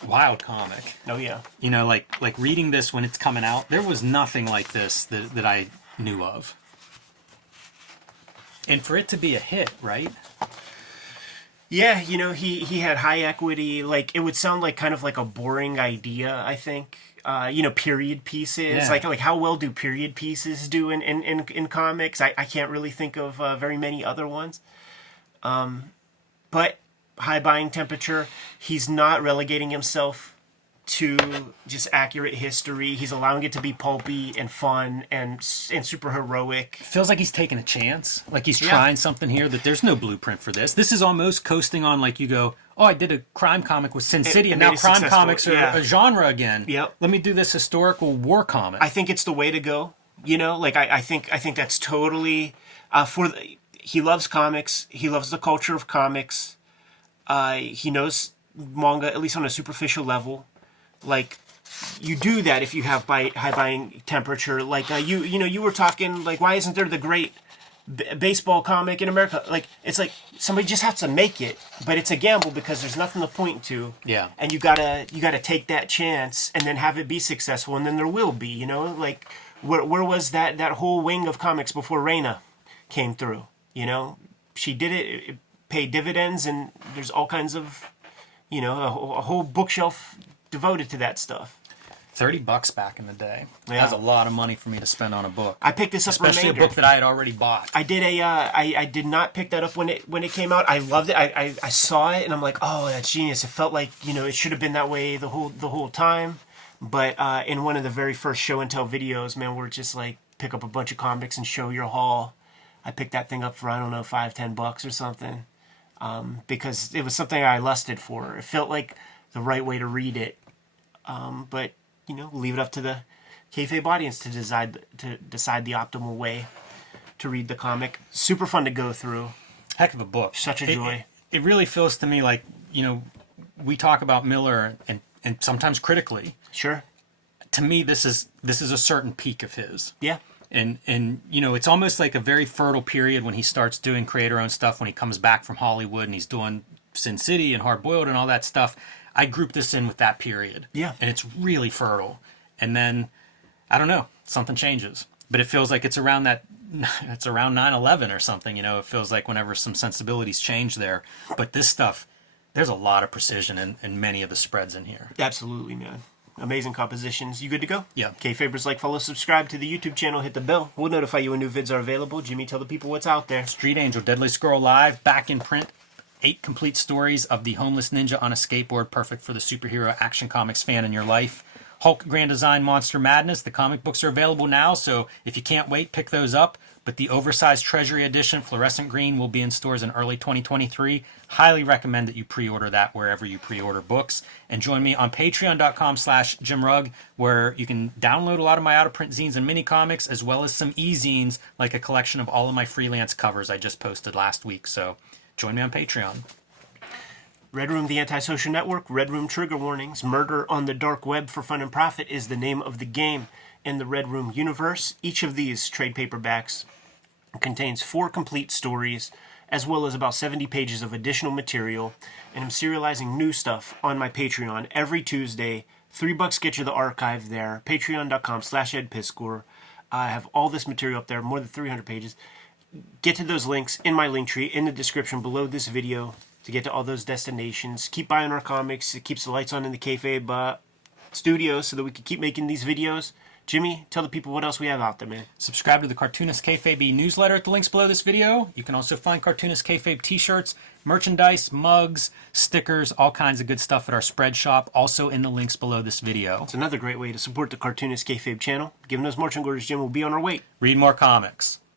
Wild comic. Oh, yeah. You know, like reading this when it's coming out, there was nothing like this that I knew of. And for it to be a hit, right? Yeah, you know, he had high equity. Like, it would sound like kind of like a boring idea, I think. You know, period pieces. Yeah. Like how well do period pieces do in comics? I can't really think of very many other ones. But high buying temperature, he's not relegating himself to just accurate history. He's allowing it to be pulpy and fun and super heroic. Feels like he's taking a chance. Like he's trying something here that there's no blueprint for this. This is almost coasting on, like, you go, oh, I did a crime comic with Sin City, and now crime comics are a genre again. Yep. Let me do this historical war comic. I think it's the way to go. You know, like I think that's totally he loves comics. He loves the culture of comics. He knows manga, at least on a superficial level. Like, you do that if you have high buying temperature. Like, you were talking, like, why isn't there the great baseball comic in America? Like, it's like somebody just has to make it, but it's a gamble because there's nothing to point to. Yeah. And you gotta take that chance and then have it be successful, and then there will be, you know? Like, where was that whole wing of comics before Raina came through? You know? She did it paid dividends, and there's all kinds of, you know, a whole bookshelf devoted to that stuff. $30 back in the day. Yeah. That was a lot of money for me to spend on a book. I picked this up, especially remainder. A book that I had already bought. I did I did not pick that up when it came out. I loved it. I saw it and I'm like, oh, that's genius. It felt like, you know, it should have been that way the whole time. But in one of the very first show and tell videos, man, we're just like, pick up a bunch of comics and show your haul. I picked that thing up for, I don't know, $5-10 or something, because it was something I lusted for. It felt like the right way to read it. But, you know, leave it up to the Kayfabe audience to decide the optimal way to read the comic. Super fun to go through. Heck of a book. Such a joy. It really feels to me like, you know, we talk about Miller and sometimes critically. Sure. To me, this is a certain peak of his. Yeah. And you know, it's almost like a very fertile period when he starts doing creator-owned stuff, when he comes back from Hollywood and he's doing Sin City and Hard Boiled and all that stuff, I group this in with that period. Yeah. And it's really fertile. And then, I don't know, something changes. But it feels like it's around 9/11 or something, It feels like whenever some sensibilities change there. But this stuff, there's a lot of precision in many of the spreads in here. Absolutely, man. Amazing compositions. You good to go? Yeah. Kayfabers, like, follow, subscribe to the YouTube channel, hit the bell. We'll notify you when new vids are available. Jimmy, tell the people what's out there. Street Angel, Deadly Squirrel Live, back in print. 8 complete stories of the homeless ninja on a skateboard, perfect for the superhero action comics fan in your life. Hulk Grand Design Monster Madness. The comic books are available now, so if you can't wait, pick those up. But the oversized Treasury Edition, fluorescent green, will be in stores in early 2023. Highly recommend that you pre-order that wherever you pre-order books. And join me on patreon.com/JimRugg, where you can download a lot of my out-of-print zines and mini-comics, as well as some e-zines, like a collection of all of my freelance covers I just posted last week. So join me on Patreon. Red Room, the Antisocial Network, Red Room Trigger Warnings, Murder on the Dark Web for Fun and Profit is the name of the game in the Red Room universe. Each of these trade paperbacks contains 4 complete stories, as well as about 70 pages of additional material, and I'm serializing new stuff on my Patreon every Tuesday. $3 get you the archive there, patreon.com/edpiskor. I have all this material up there, more than 300 pages. Get to those links in my link tree in the description below this video to get to all those destinations. Keep buying our comics. It keeps the lights on in the Kayfabe studio so that we can keep making these videos. Jimmy, tell the people what else we have out there, man. Subscribe to the Cartoonist Kayfabe newsletter at the links below this video. You can also find Cartoonist Kayfabe t-shirts, merchandise, mugs, stickers, all kinds of good stuff at our spread shop, also in the links below this video. It's another great way to support the Cartoonist Kayfabe channel. Giving us marching orders, Jim. We'll be on our way. Read more comics.